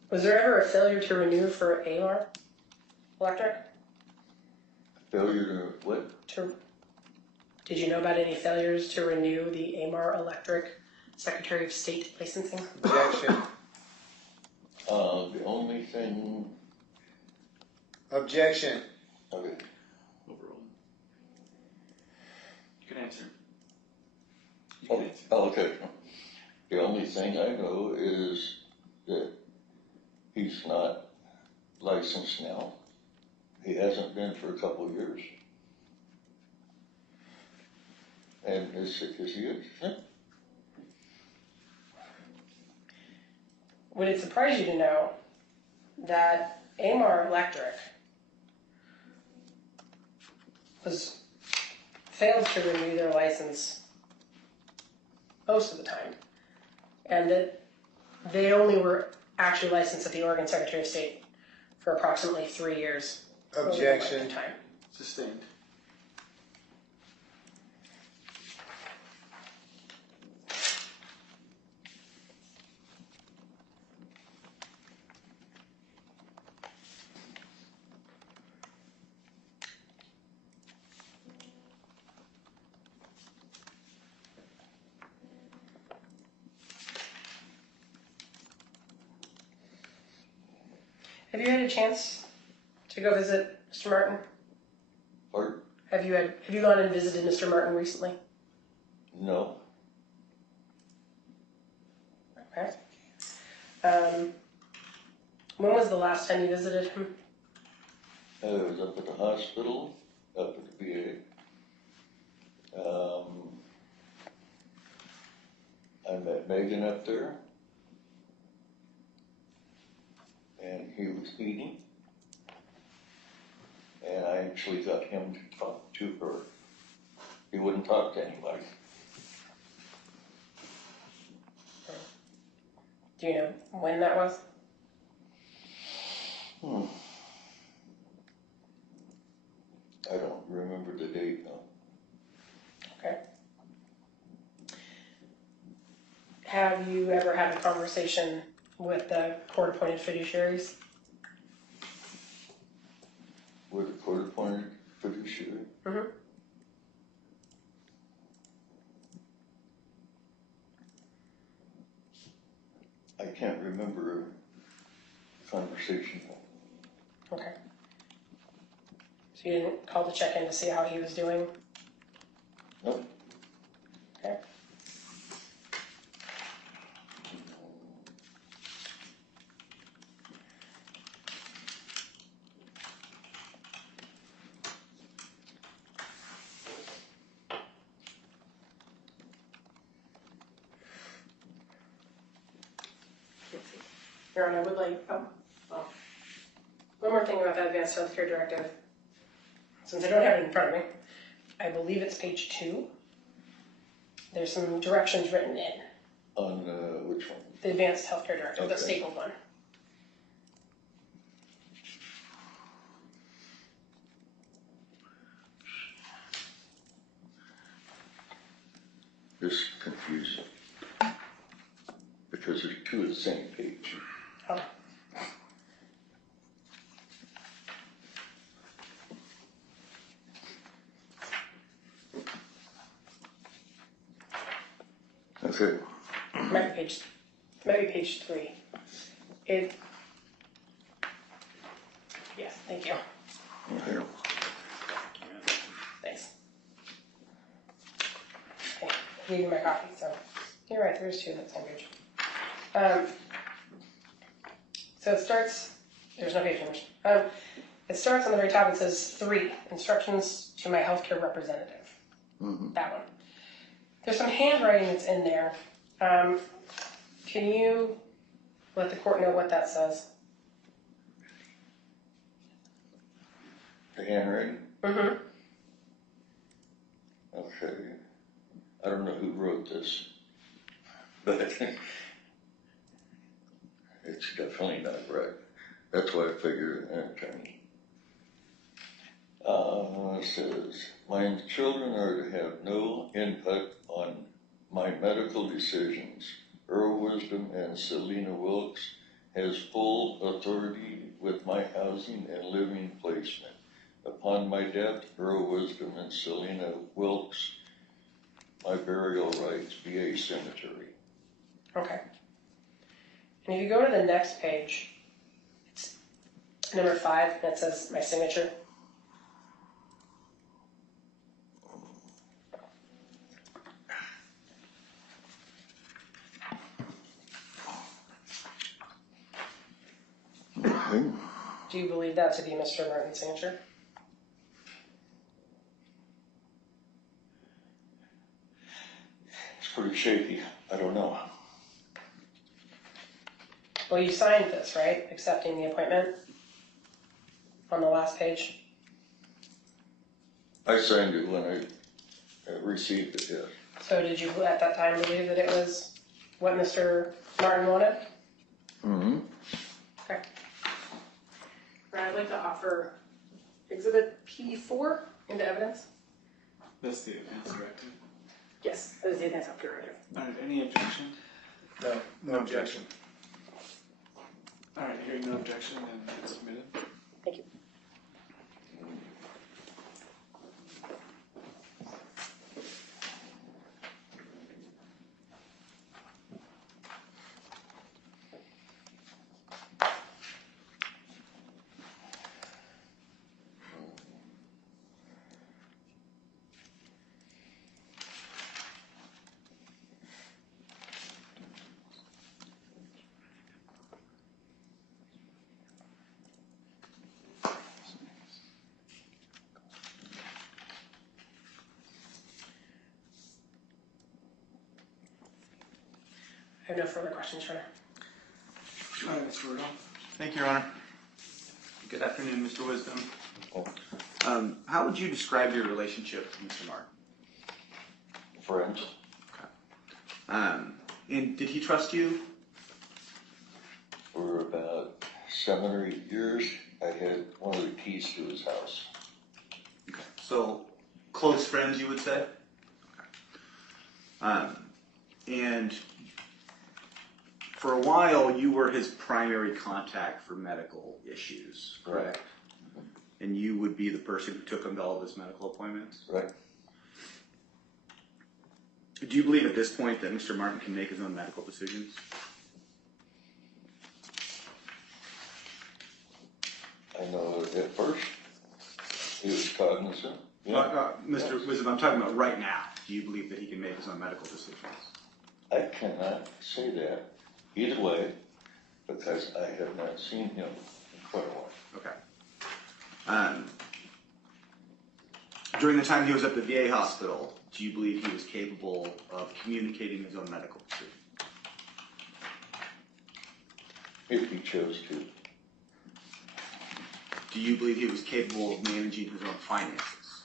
Was there ever a failure to renew for AMAR Electric? Failure to what? Did you know about any failures to renew the AMAR Electric Secretary of State licensing? Objection. The only thing. Objection. Okay. Overall. You can answer. You Oh, can answer. okay. The only thing I know is that he's not licensed now. He hasn't been for a couple of years. And as sick as he is, Would it surprise you to know that AMAR Electric failed to renew their license most of the time, and that they only were actually licensed at the Oregon Secretary of State for approximately 3 years. Objection. Over the time. Sustained. Have you had a chance to go visit Mr. Martin? or Have you gone and visited Mr. Martin recently? no. Okay. When was the last time you visited him? I was up at the hospital, up at the VA. I met Megan up there, and he was eating, and I actually got him to talk to her. He wouldn't talk to anybody. Do you know when that was? I don't remember the date now. Okay. Have you ever had a conversation with the court-appointed fiduciaries? With the court-appointed fiduciary? Mm-hmm. I can't remember a conversation. Okay. So you didn't call to check in to see how he was doing? Nope. Okay. Your Honor, I would like, one more thing about that advanced healthcare directive. Since I don't have it in front of me, I believe it's page 2. There's some directions written in. On which one? the advanced healthcare director, the Okay. stapled one. This is confusing. Because there's two of the same page. Oh. Okay. Might be page 3. Yes, thank you. Here. Thanks. Okay, I gave you my copy, so you're right, there's 2 on that same page. So it starts, there's no page numbers. It starts on the very top, it says 3, instructions to my healthcare representative. That one. There's some handwriting that's in there. Can you let the court know what that says? The handwriting? Mm-hmm. Okay. I don't know who wrote this, but it's definitely not right. That's why I figured an attorney. It says, my children are to have no input on my medical decisions. Earl Wisdom and Selena Wilkes has full authority with my housing and living placement. Upon my death, Earl Wisdom and Selena Wilkes, my burial rights, VA Cemetery. Okay. And if you go to the next page, it's number 5, and it says my signature. Okay. Do you believe that to be Mr. Martin's signature? It's pretty shaky. I don't know. Well, you signed this, right? Accepting the appointment on the last page. I signed it when I received it, yes. So did you at that time believe that it was what Mr. Martin wanted? Mm-hmm. Okay. I'd like to offer Exhibit P4 into evidence. That's the advance directive. Yes, that is the advance healthcare directive. All right, any objection? No objection. All right, hearing no objection, then it's submitted. Thank you. I have no further questions, Your Honor. All right, Mr. Rudolph. Thank you, Your Honor. Good afternoon, Mr. Wisdom. Oh, How would you describe your relationship with Mr. Martin? friends. And did he trust you? For about 7 or 8 years, I had one of the keys to his house. Okay. So, close friends, you would say? Okay. And for a while, you were his primary contact for medical issues, correct? And you would be the person who took him to all of his medical appointments? Right. Do you believe at this point that Mr. Martin can make his own medical decisions? I know at first he was cognizant. Yeah. Mr. Wisdom, I'm talking about right now. Do you believe that he can make his own medical decisions? I cannot say that either way because I have not seen him in quite a while. Okay. During the time he was at the VA hospital, do you believe he was capable of communicating his own medical decisions? If he chose to. Do you believe he was capable of managing his own finances?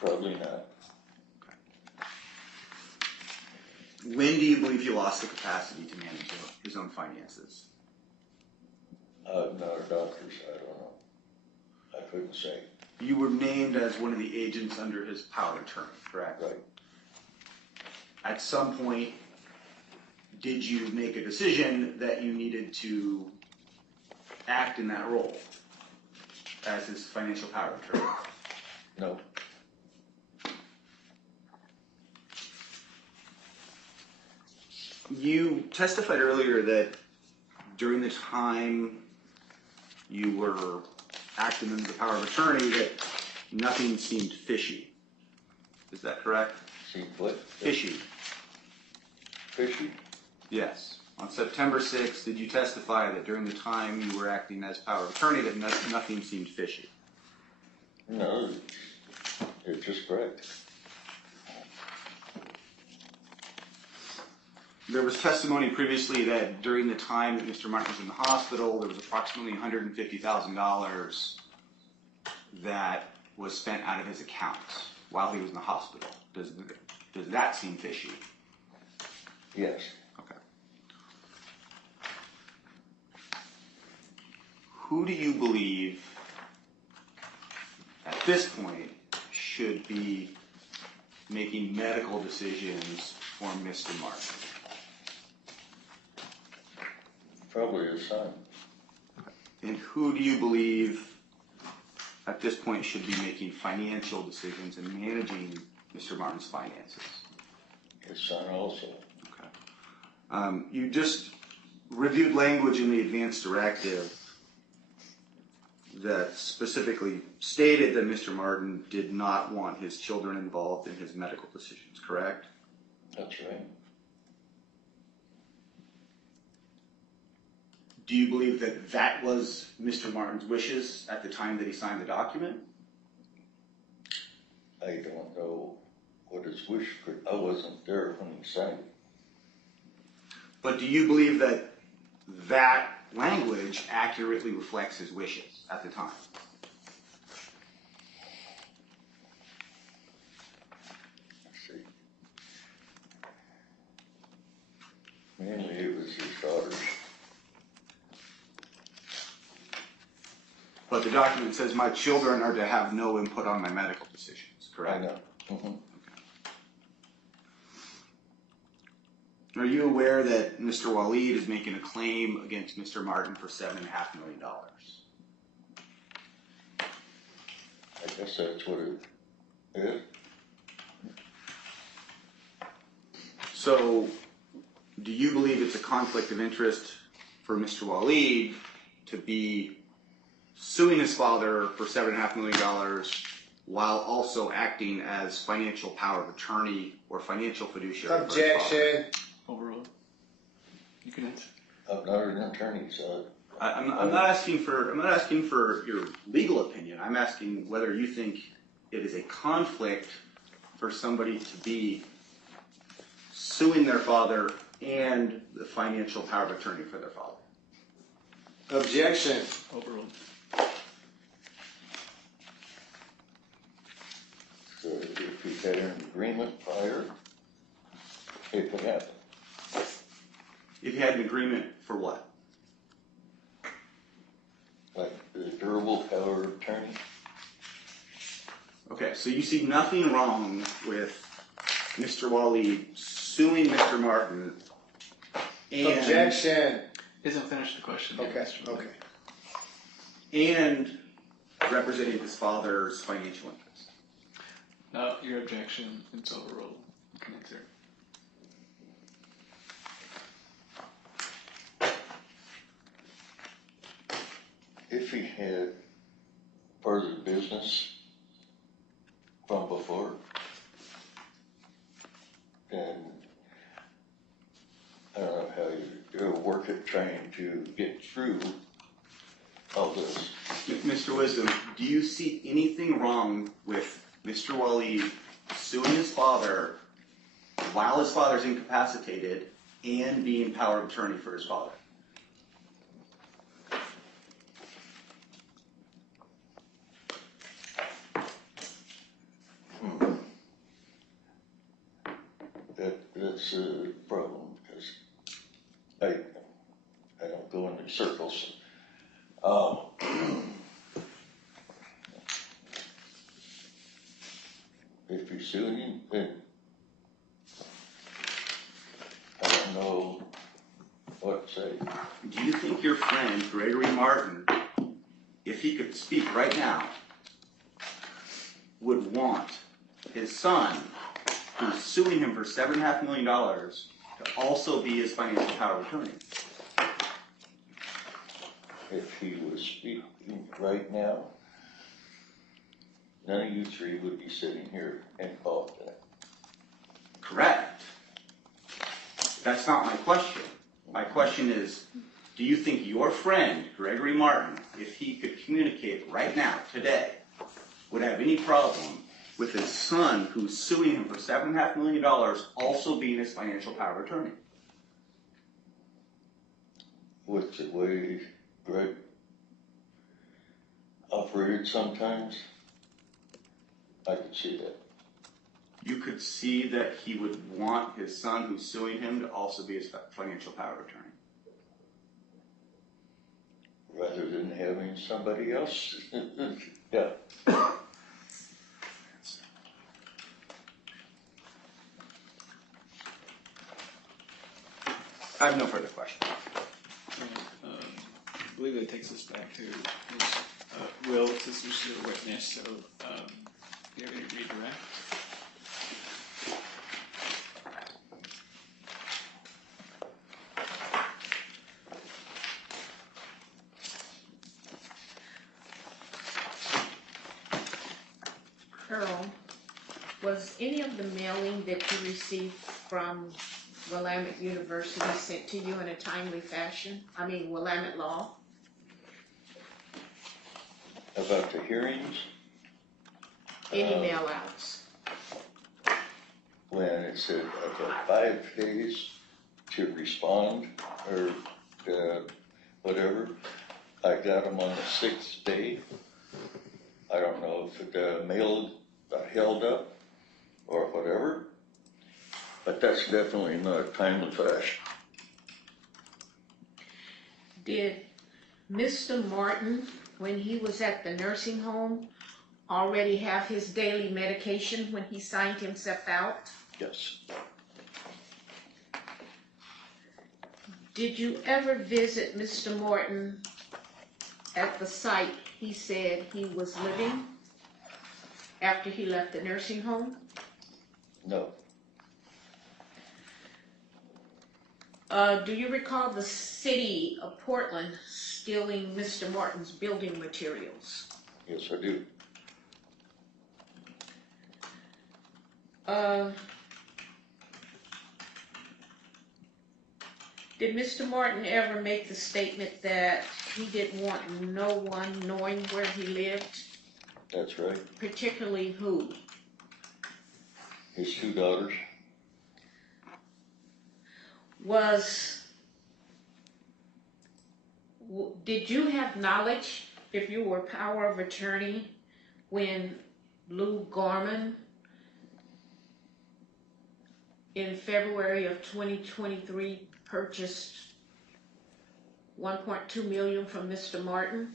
Probably not. When do you believe he lost the capacity to manage his own finances? I'm not a doctor, so I don't know. I couldn't say. You were named as one of the agents under his power of attorney, correct? Right. At some point, did you make a decision that you needed to act in that role as his financial power of attorney? No. You testified earlier that during the time you were acting under the power of attorney that nothing seemed fishy. Is that correct? See what? Fishy. Fishy? Yes. On September 6th, did you testify that during the time you were acting as power of attorney that nothing seemed fishy? No, it's just correct. There was testimony previously that during the time that Mr. Martin was in the hospital, there was approximately $150,000 that was spent out of his accounts while he was in the hospital. Does that seem fishy? Yes. Okay. Who do you believe at this point should be making medical decisions for Mr. Martin? Probably his son. And who do you believe at this point should be making financial decisions and managing Mr. Martin's finances? His son also. Okay. You just reviewed language in the advance directive that specifically stated that Mr. Martin did not want his children involved in his medical decisions, correct? That's right. Do you believe that that was Mr. Martin's wishes at the time that he signed the document? I don't know what his wish could. I wasn't there when he signed it. But do you believe that that language accurately reflects his wishes at the time? Let's see. Mainly it was his daughters. But the document says my children are to have no input on my medical decisions, I correct? know. Mm-hmm. Are you aware that Mr. Waleed is making a claim against Mr. Martin for $7.5 million? I guess that's what it is. So, do you believe it's a conflict of interest for Mr. Waleed to be suing his father for $7.5 million while also acting as financial power of attorney or financial fiduciary? For his father? Objection. Overruled. You can answer. I'm not an attorney, so I'm not asking for your legal opinion. I'm asking whether you think it is a conflict for somebody to be suing their father and the financial power of attorney for their father. Objection. Overruled. so if we had an agreement prior, it could happen. If you had an agreement for what? Like the durable power of attorney. Okay, so you see nothing wrong with Mr. Waleed suing Mr. Martin and, Objection. Isn't finished the question. yet, Okay, Mr. Miller. okay. and representing his father's financial interest. No, your objection is overruled. You can answer. If he had part of the business from before, then I don't know how you work at trying to get through all this. Mr. Wisdom, do you see anything wrong with Mr. Waleed suing his father while his father's incapacitated and being power of attorney for his father? That's is a problem because I don't go in circles. If you're suing him, then I don't know what to say. Do you think your friend Gregory Martin, if he could speak right now, would want his son, who's suing him for $7.5 million, to also be his financial power of attorney? If he was speaking right now, none of you three would be sitting here involved in it. Correct. That's not my question. My question is, do you think your friend, Gregory Martin, if he could communicate right now, today, would have any problem with his son, who's suing him for $7.5 million, also being his financial power of attorney? With the way Greg operated sometimes, I could see that. You could see that he would want his son, who's suing him, to also be his financial power of attorney. Rather than having somebody else. Yeah. I have no further questions. I believe that takes us back to his will, since you're the witness, so you're going to redirect. Earl, was any of the mailing that you received from Willamette University sent to you in a timely fashion? I mean, Willamette Law? About the hearings, Any mail outs? when it said I've got 5 days to respond or whatever, I got them on the 6th day. I don't know if the mail got held up or whatever, but that's definitely not a timely fashion. Did Mr. Martin, when he was at the nursing home, already have his daily medication when he signed himself out? Yes. Did you ever visit Mr. Morton at the site he said he was living after he left the nursing home? No. Do you recall the city of Portland stealing Mr. Morton's building materials? Yes, I do. Did Mr. Morton ever make the statement that he didn't want no one knowing where he lived, That's right. particularly who? His 2 daughters. Did you have knowledge, if you were power of attorney, when Lou Gorman in February of 2023 purchased $1.2 million from Mr. Martin?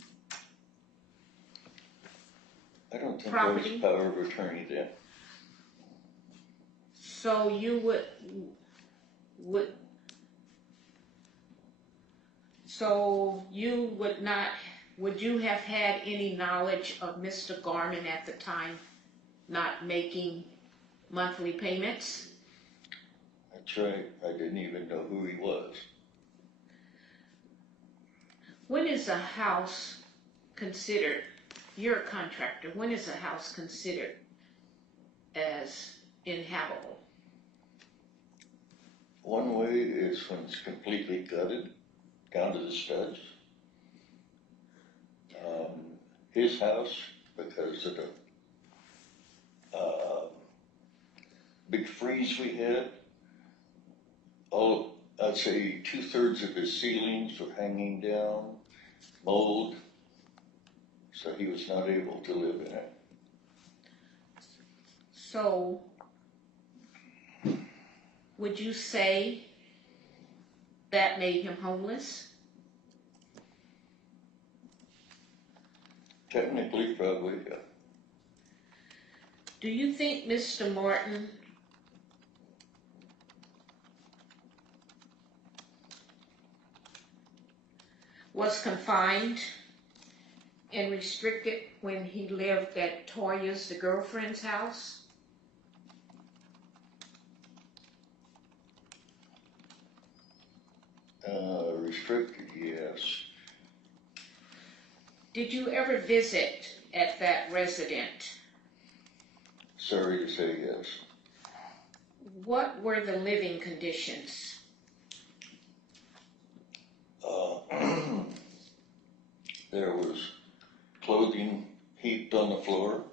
I don't think Property. I was power of attorney then. So you would you have had any knowledge of Mr. Gorman at the time not making monthly payments? That's right. I didn't even know who he was. When is a house considered, you're a contractor, when is a house considered as inhabitable? One way is when it's completely gutted, down to the studs. His house, because of the big freeze we had, I'd say 2/3 of his ceilings were hanging down, mold, so he was not able to live in it. So would you say that made him homeless? Technically, probably, yeah. Do you think Mr. Martin was confined and restricted when he lived at Toya's, the girlfriend's house? Restricted, yes. Did you ever visit at that residence? Sorry to say yes. What were the living conditions? There was clothing heaped on the floor.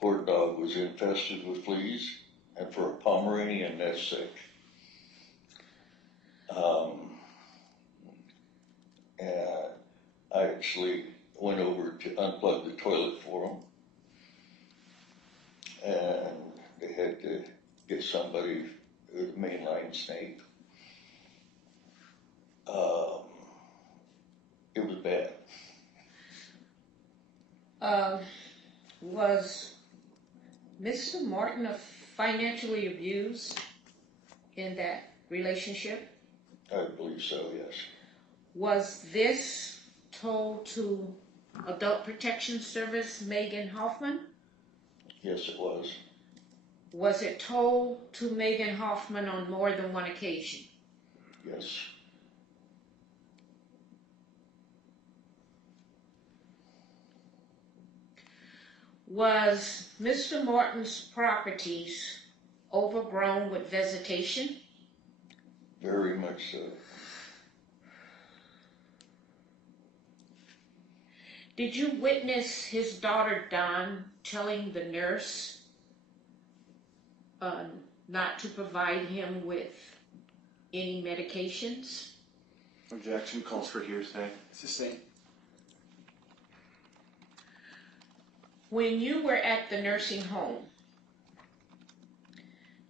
Poor dog was infested with fleas, and for a Pomeranian, that's sick. And I actually went over to unplug the toilet for him, and they had to get somebody with a mainline snake. It was bad. Was Mr. Martin financially abused in that relationship? I believe so, yes. Was this told to Adult Protection Service Megan Hoffman? Yes, it was. Was it told to Megan Hoffman on more than one occasion? Yes. Was Mr. Martin's properties overgrown with vegetation? Very much so. Did you witness his daughter Dawn telling the nurse not to provide him with any medications? Objection calls for hearsay. Sustained. When you were at the nursing home,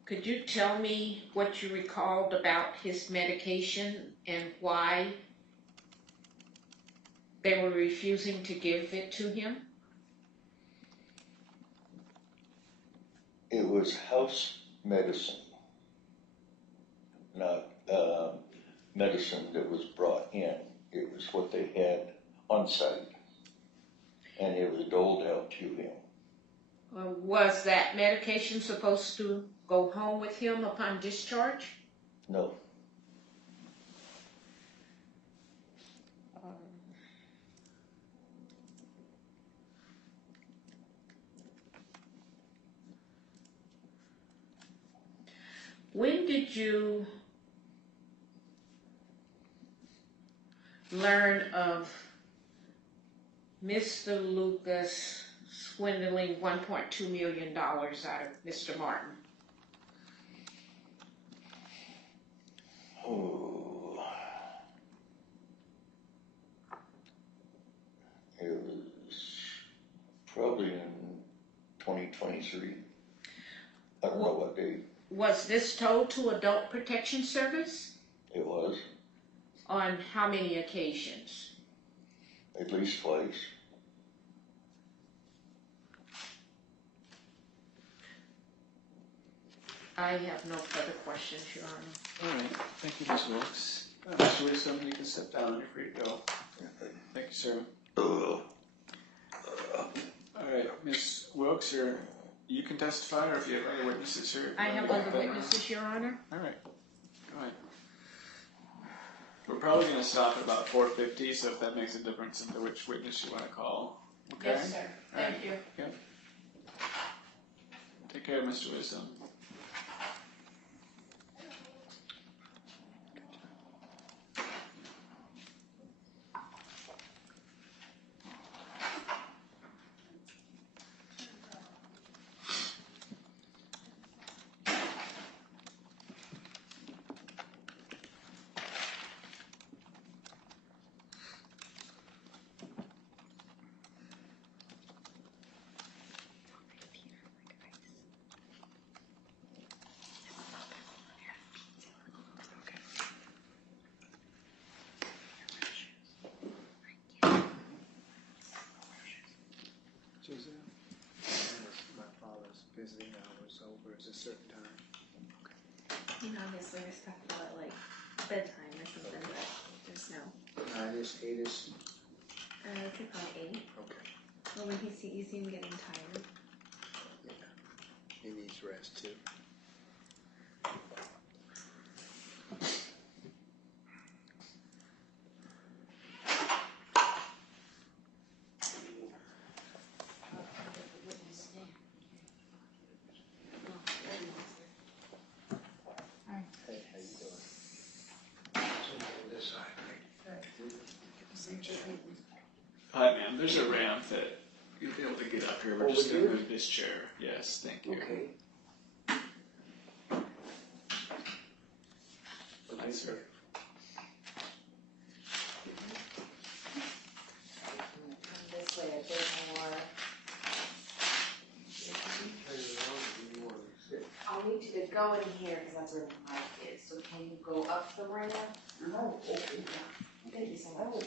could you tell me what you recalled about his medication and why they were refusing to give it to him? It was house medicine, not medicine that was brought in. It was what they had on site, and it was doled out to him. Was that medication supposed to go home with him upon discharge? No. When did you learn of Mr. Lucas swindling $1.2 million out of Mr. Martin? Oh. It was probably in 2023. I don't know what date. Was this told to Adult Protection Service? It was. On how many occasions? At least twice. I have no further questions, Your Honor. All right. Thank you, Ms. Wilkes. Mr. Wisdom, you can step down and you're free to go. Thank you, sir. All right, Ms. Wilkes, you can testify, or if you have other witnesses here. I have other witnesses, Your Honor. All right. Go ahead. We're probably going to stop at about 4:50, so if that makes a difference into which witness you want to call. Okay? Yes, sir. All right. Thank you. Yep. Take care, Mr. Wisdom. a certain time. You know, obviously respectful at like bedtime or something, but there's no. 9-ish, 8-ish. I'd say probably 8. Okay. But when you see him getting tired. Yeah. He needs rest too. Hey, how you doing? This side, Hi, ma'am. There's a ramp that you'll be able to get up here. We're just Over going to here? move this chair. Yes, thank you. Okay. Hi, sir. This way a bit more. I'll need you to go in here because that's where the mic is. So can you go up the ramp? Oh, okay. Thank you so much.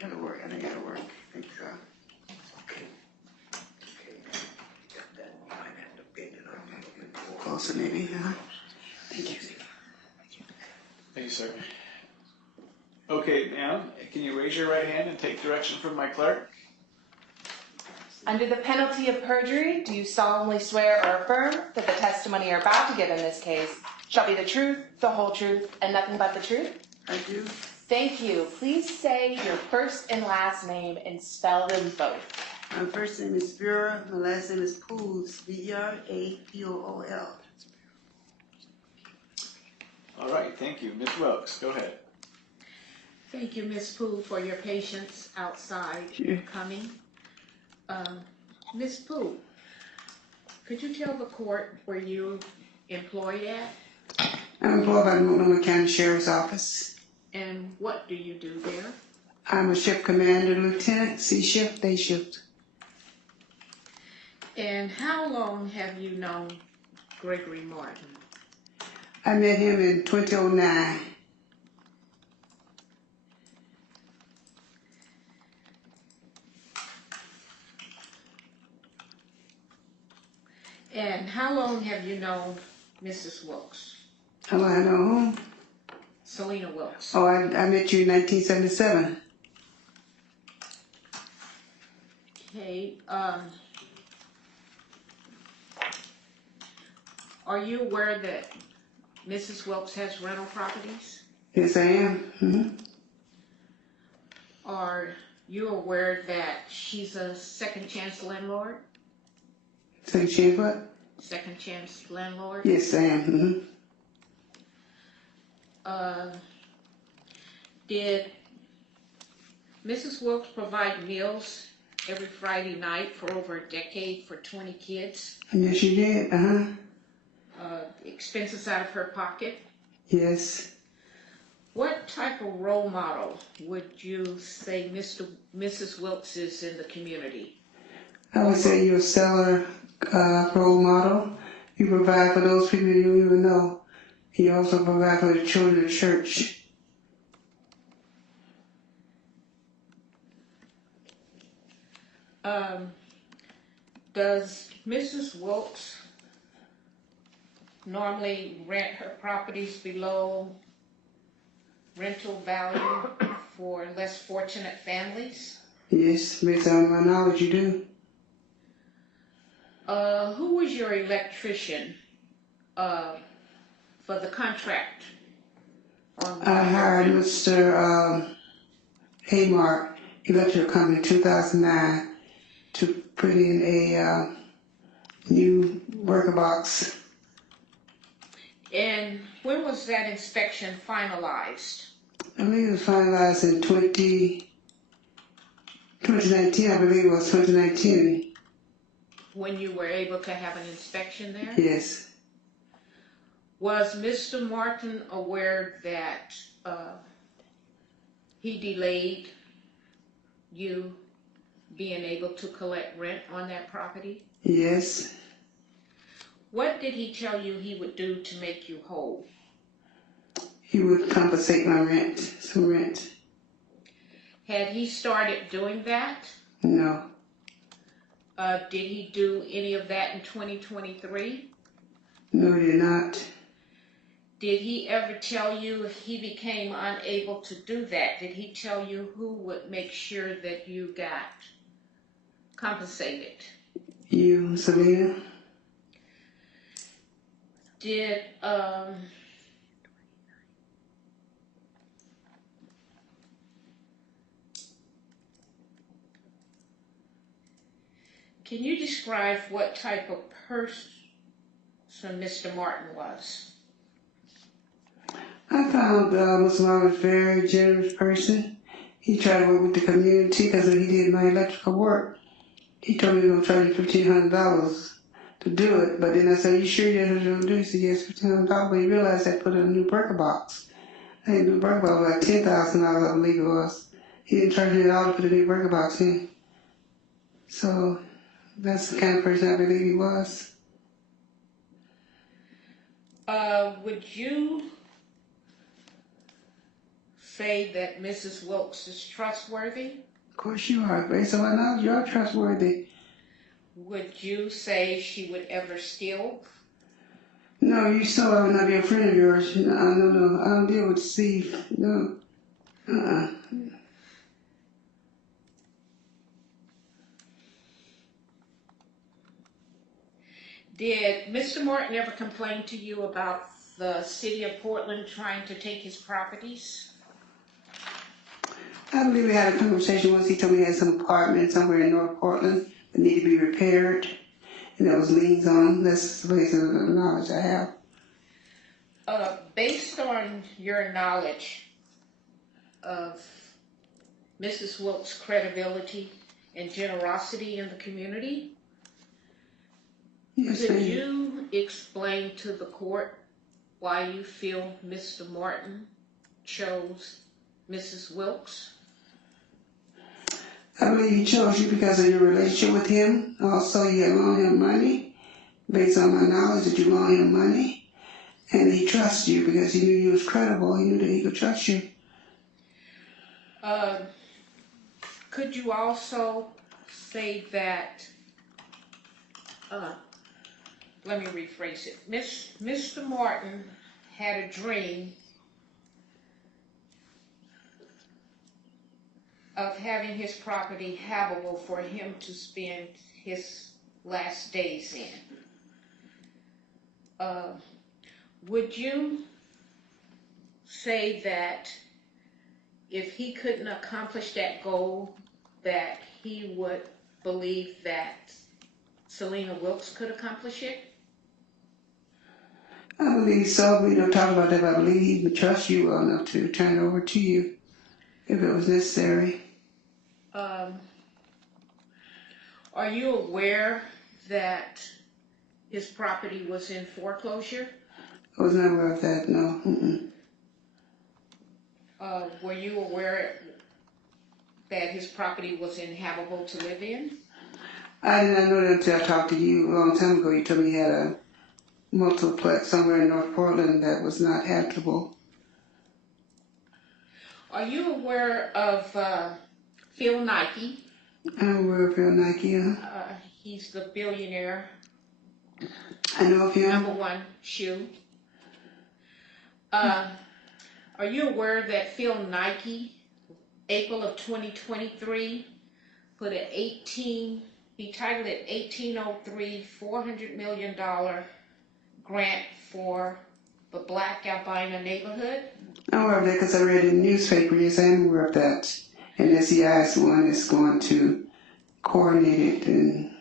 Gotta work, I gotta work. Think so. Okay. Got that. You might have to bend it up a little bit closer, maybe, huh? Thank you. Thank you, sir. Okay, ma'am, can you raise your right hand and take direction from my clerk? Under the penalty of perjury, do you solemnly swear or affirm that the testimony you're about to give in this case shall be the truth, the whole truth, and nothing but the truth? I do. Thank you. Please say your first and last name and spell them both. My first name is Vera, my last name is Pools, Verapool. All right, thank you. Ms. Wilkes, go ahead. Thank you, Ms. Poole, for your patience outside coming. Ms. Poole, could you tell the court where you're employed at I'm employed by the Multnomah County Sheriff's Office. and what do you do there? I'm a shift commander, lieutenant, C shift, day shift. And how long have you known Gregory Martin? I met him in 2009. And how long have you known Mrs. Wilkes? How long I know whom? Selena Wilkes. Oh, I met you in 1977. Okay, are you aware that Mrs. Wilkes has rental properties? Yes, I am. Are you aware that she's a second chance landlord? Second chance what? Second chance landlord? Yes, I am. Did Mrs. Wilkes provide meals every Friday night for over a decade for 20 kids? Yes, you did. Expenses out of her pocket? Yes. What type of role model would you say Mrs. Wilkes is in the community? I would say you're a stellar role model. You provide for those people you don't even know. You also provide for the children of the church. Does Mrs. Wilkes normally rent her properties below rental value for less fortunate families? Yes, based on my knowledge, you do. Who was your electrician for the contract? I hired Mr. Haymark Electric Company in 2009 to put in a new worker box. And when was that inspection finalized? I believe it was finalized in 2019, I believe it was 2019. When you were able to have an inspection there? Yes. Was Mr. Martin aware that he delayed you being able to collect rent on that property? Yes. What did he tell you he would do to make you whole? He would compensate my rent, some rent. Had he started doing that? No. Did he do any of that in 2023? No, he did not. Did he ever tell you if he became unable to do that? Did he tell you who would make sure that you got compensated? You, Selena? Did, can you describe what type of person Mr. Martin was? I found Mr. Martin was a very generous person. He tried to work with the community because when he did my electrical work, he told me he was going to charge me $1,500 to do it. But then I said, "You sure that's what you're going to do?" He said, "Yes, $1,500. But he realized I put in a new breaker box. I think the new breaker box was like $10,000, I believe it was. He didn't charge me at all to put a new breaker box in. So that's the kind of person I believe he was. Would you say that Mrs. Wilkes is trustworthy? Of course you are. Based on my knowledge, you are trustworthy. Would you say she would ever steal? No, you still I would not be a friend of yours. No, no, I don't deal with Steve. No. Did Mr. Martin ever complain to you about the city of Portland trying to take his properties? I believe we had a conversation once. He told me he had some apartment somewhere in North Portland that needed to be repaired, and there was liens on them. That's the basic knowledge I have. Based on your knowledge of Mrs. Wilkes' credibility and generosity in the community, Yes, could ma'am. you explain to the court why you feel Mr. Martin chose Mrs. Wilkes? I believe he chose you because of your relationship with him. Also, you had loaned him money, based on my knowledge that you loaned him money. And he trusts you because he knew you was credible. He knew that he could trust you. Could you also say that, let me rephrase it. Mr. Martin had a dream of having his property habitable for him to spend his last days in. Would you say that if he couldn't accomplish that goal, that he would believe that Selena Wilkes could accomplish it? I believe so. We don't talk about that, but I believe he would trust you well enough to turn it over to you if it was necessary. Are you aware that his property was in foreclosure? I was not aware of that, no. Were you aware that his property was inhabitable to live in? I did not know that until I talked to you a long time ago. You told me he had a multiplex somewhere in North Portland that was not habitable. Are you aware of Phil Nike? I'm aware of Phil Nike, He's the billionaire I know of him. #1 shoe. Are you aware that Phil Nike, April of 2023, put he titled it 1803 $400 million grant for the Black Albina neighborhood? I'm aware of that because I read it in the newspaper. Yes, I am aware of that. And SEI is the one that's going to coordinate it and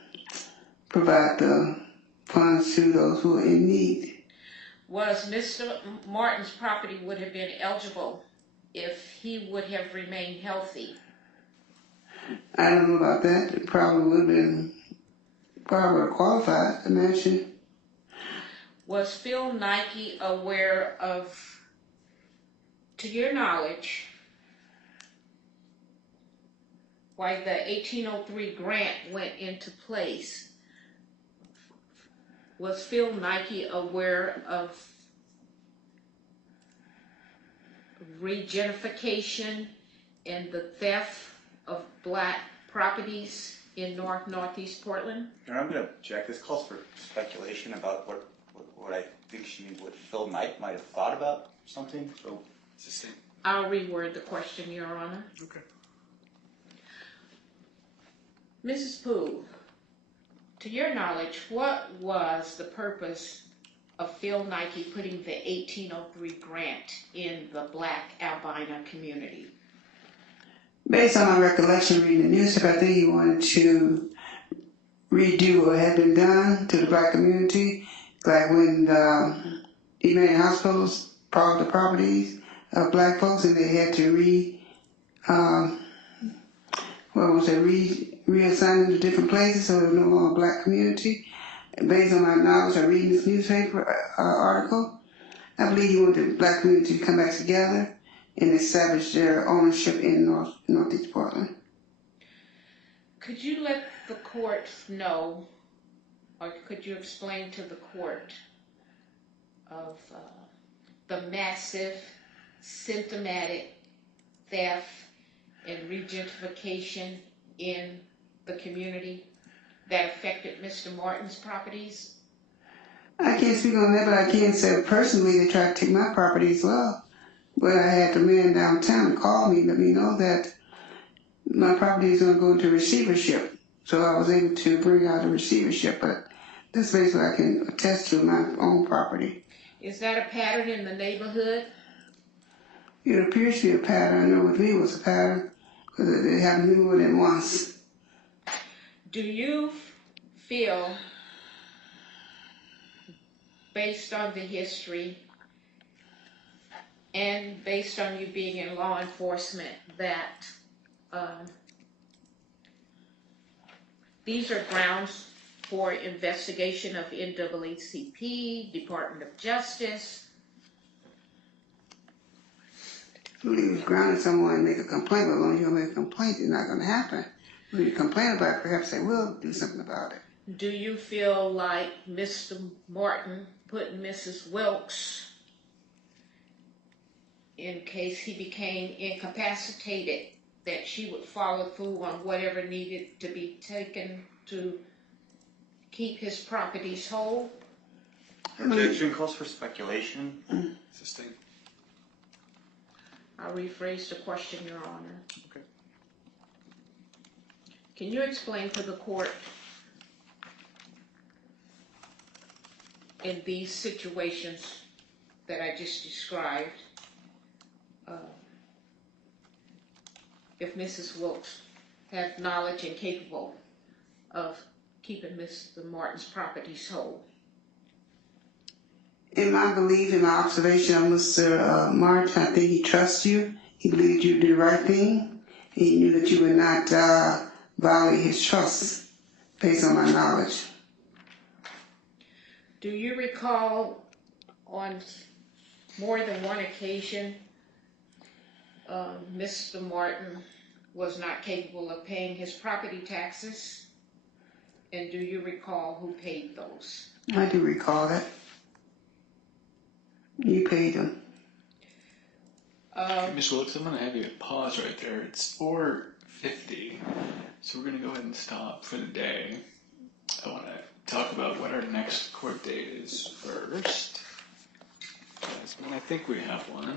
provide the funds to those who are in need. Was Mr. Martin's property would have been eligible if he would have remained healthy? I don't know about that. It probably would have been qualified, I imagine. Was Phil Nike aware of, to your knowledge, why the 1803 grant went into place, was Phil Nike aware of regenification and the theft of black properties in Northeast Portland? And I'm gonna check, this calls for speculation about what I think she means, what Phil Knight might have thought about something, so. I'll reword the question, Your Honor. Okay. Mrs. Poole, to your knowledge, what was the purpose of Phil Nike putting the 1803 grant in the black albino community? Based on my recollection reading the newspaper, I think he wanted to redo what had been done to the black community, like when the Humane Hospitals bought the properties of black folks and they had to reassign them to different places so there was no longer a black community. And based on my knowledge of reading this newspaper article, I believe he wanted the black community to come back together and establish their ownership in Northeast Portland. Could you let the court know, or could you explain to the court of the massive, symptomatic theft and regentification in the community that affected Mr. Martin's properties? I can't speak on that, but I can say personally they tried to take my property as well. But I had the man downtown call me and let me know that my property is going to go into receivership. So I was able to bring out a receivership, but that's basically what I can attest to my own property. Is that a pattern in the neighborhood? It appears to be a pattern. I know with me it was a pattern because it happened to me more than once. Do you feel, based on the history and based on you being in law enforcement, that these are grounds for investigation of NAACP, Department of Justice? I believe it's grounded someone and make a complaint, but as long as you don't make a complaint, it's not going to happen. When you complain about it, perhaps they will do something about it. Do you feel like Mr. Martin put Mrs. Wilkes, in case he became incapacitated, that she would follow through on whatever needed to be taken to keep his properties whole? Objection calls for speculation. Sustained. I'll rephrase the question, Your Honor. Okay. Can you explain to the court, in these situations that I just described, if Mrs. Wilkes had knowledge and capable of keeping Mr. Martin's properties whole? In my belief, in my observation of Mr. Martin, I think he trusts you. He believed you did the right thing. He knew that you would not violate his trust, based on my knowledge. Do you recall on more than one occasion Mr. Martin was not capable of paying his property taxes? And do you recall who paid those? I do recall that. You paid him. Ms. Wilkes, I'm going to have you pause right there. It's 4:50, so we're going to go ahead and stop for the day. I want to talk about what our next court date is first. And I think we have one.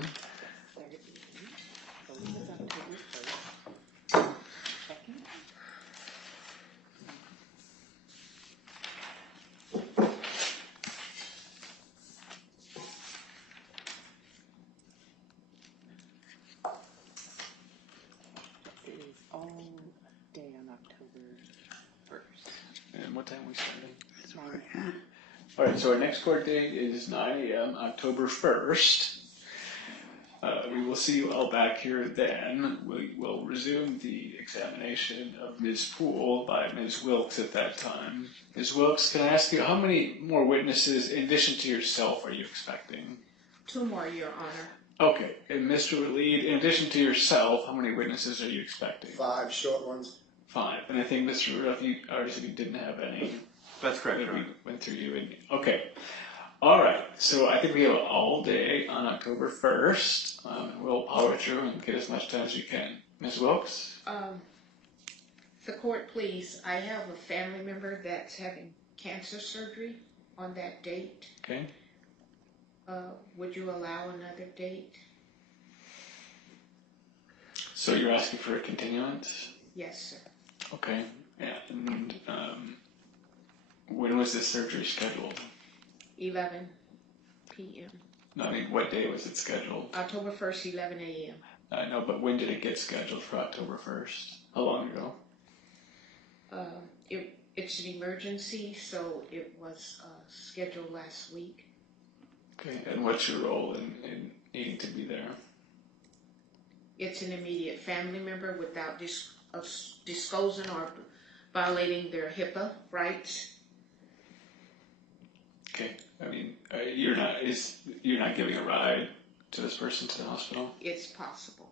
And what time we starting? All right, so our next court date is 9 a.m., October 1st. We will see you all back here then. We will resume the examination of Ms. Poole by Ms. Wilkes at that time. Ms. Wilkes, can I ask you, how many more witnesses, in addition to yourself, are you expecting? 2 more, Your Honor. Okay, and Mr. Lead, in addition to yourself, how many witnesses are you expecting? 5 short ones. 5. And I think Mr. Rudolph, you already said you didn't have any. That's correct, that Your we Honor. went through you and okay. All right, so I think we have all day on October 1st. We'll power through and get as much time as you can. Ms. Wilkes? The court, please, I have a family member that's having cancer surgery on that date. Okay. Would you allow another date? So you're asking for a continuance? Yes, sir. Okay. And when was this surgery scheduled? 11 p.m. No, I mean, what day was it scheduled? October 1st, 11 a.m. I know, but when did it get scheduled for October 1st? How long ago? It's an emergency, so it was scheduled last week. Okay, and what's your role in needing to be there? It's an immediate family member without disclosing or violating their HIPAA rights. Okay, I mean, you're not giving a ride to this person to the hospital? It's possible.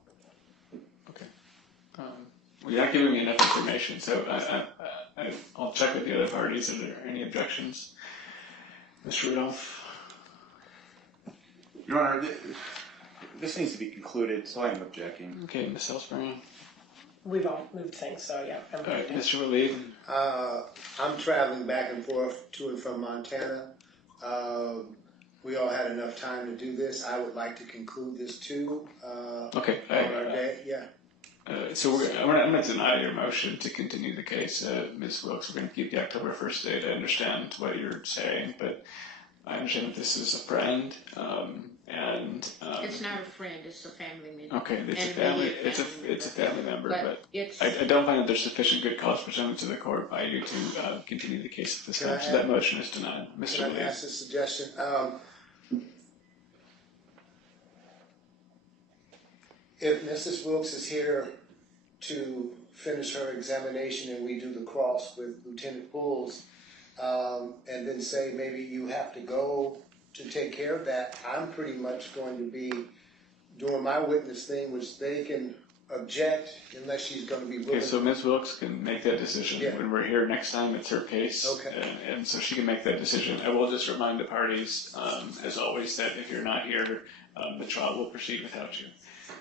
Okay. Well, you're not giving me enough information, so I'll check with the other parties if there are any objections. Mr. Rudolph? Your Honor, this needs to be concluded, so I am objecting. Okay, Ms. Salisbury? We've all moved things, so yeah. I'm All right, good. Mr. Walid? I'm traveling back and forth to and from Montana. We all had enough time to do this. I would like to conclude this too. Okay. On our day, yeah. So I'm going to deny your motion to continue the case, Ms. Wilkes. We're going to keep the October 1st date. I understand what you're saying, but I understand that this is a friend, and It's not a friend, it's a family member. okay, it's a An family. immediate It's a family member, but it's, I don't find that there's sufficient good cause presented to the court by you to continue the case at this Can time. I So that motion is denied, Mr. Can I Walid. ask a suggestion? If Mrs. Wilkes is here to finish her examination and we do the cross with Lieutenant Pools, and then say maybe you have to go to take care of that, I'm pretty much going to be doing my witness thing, which they can object unless she's going to be willing. Okay, so Ms. Wilkes can make that decision. Yeah. When we're here next time, it's her case. Okay. And so she can make that decision. I will just remind the parties, as always, that if you're not here, the trial will proceed without you.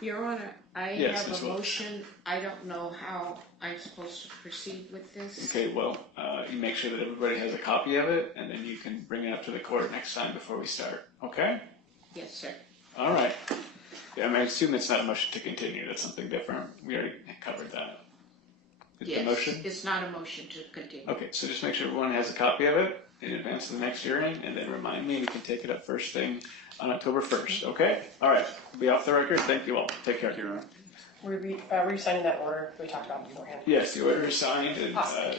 Your Honor, I Yes, have Ms. a Wilkes. motion. I don't know how I'm supposed to proceed with this. Okay, well, you make sure that everybody has a copy of it, and then you can bring it up to the court next time before we start. Okay? Yes, sir. All right. Yeah, I mean, I assume it's not a motion to continue. That's something different. We already covered that. Is Yes, the motion? it's not a motion to continue. Okay, so just make sure everyone has a copy of it in advance of the next hearing, and then remind me, and we can take it up first thing on October 1st, okay? All right, we'll be off the record. Thank you all. Take care. Were you signing that order we talked about beforehand? Yes, the order is signed, and Awesome.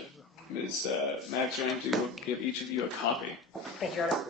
Ms. Mag's going to give each of you a copy. Thank you, Your Honor.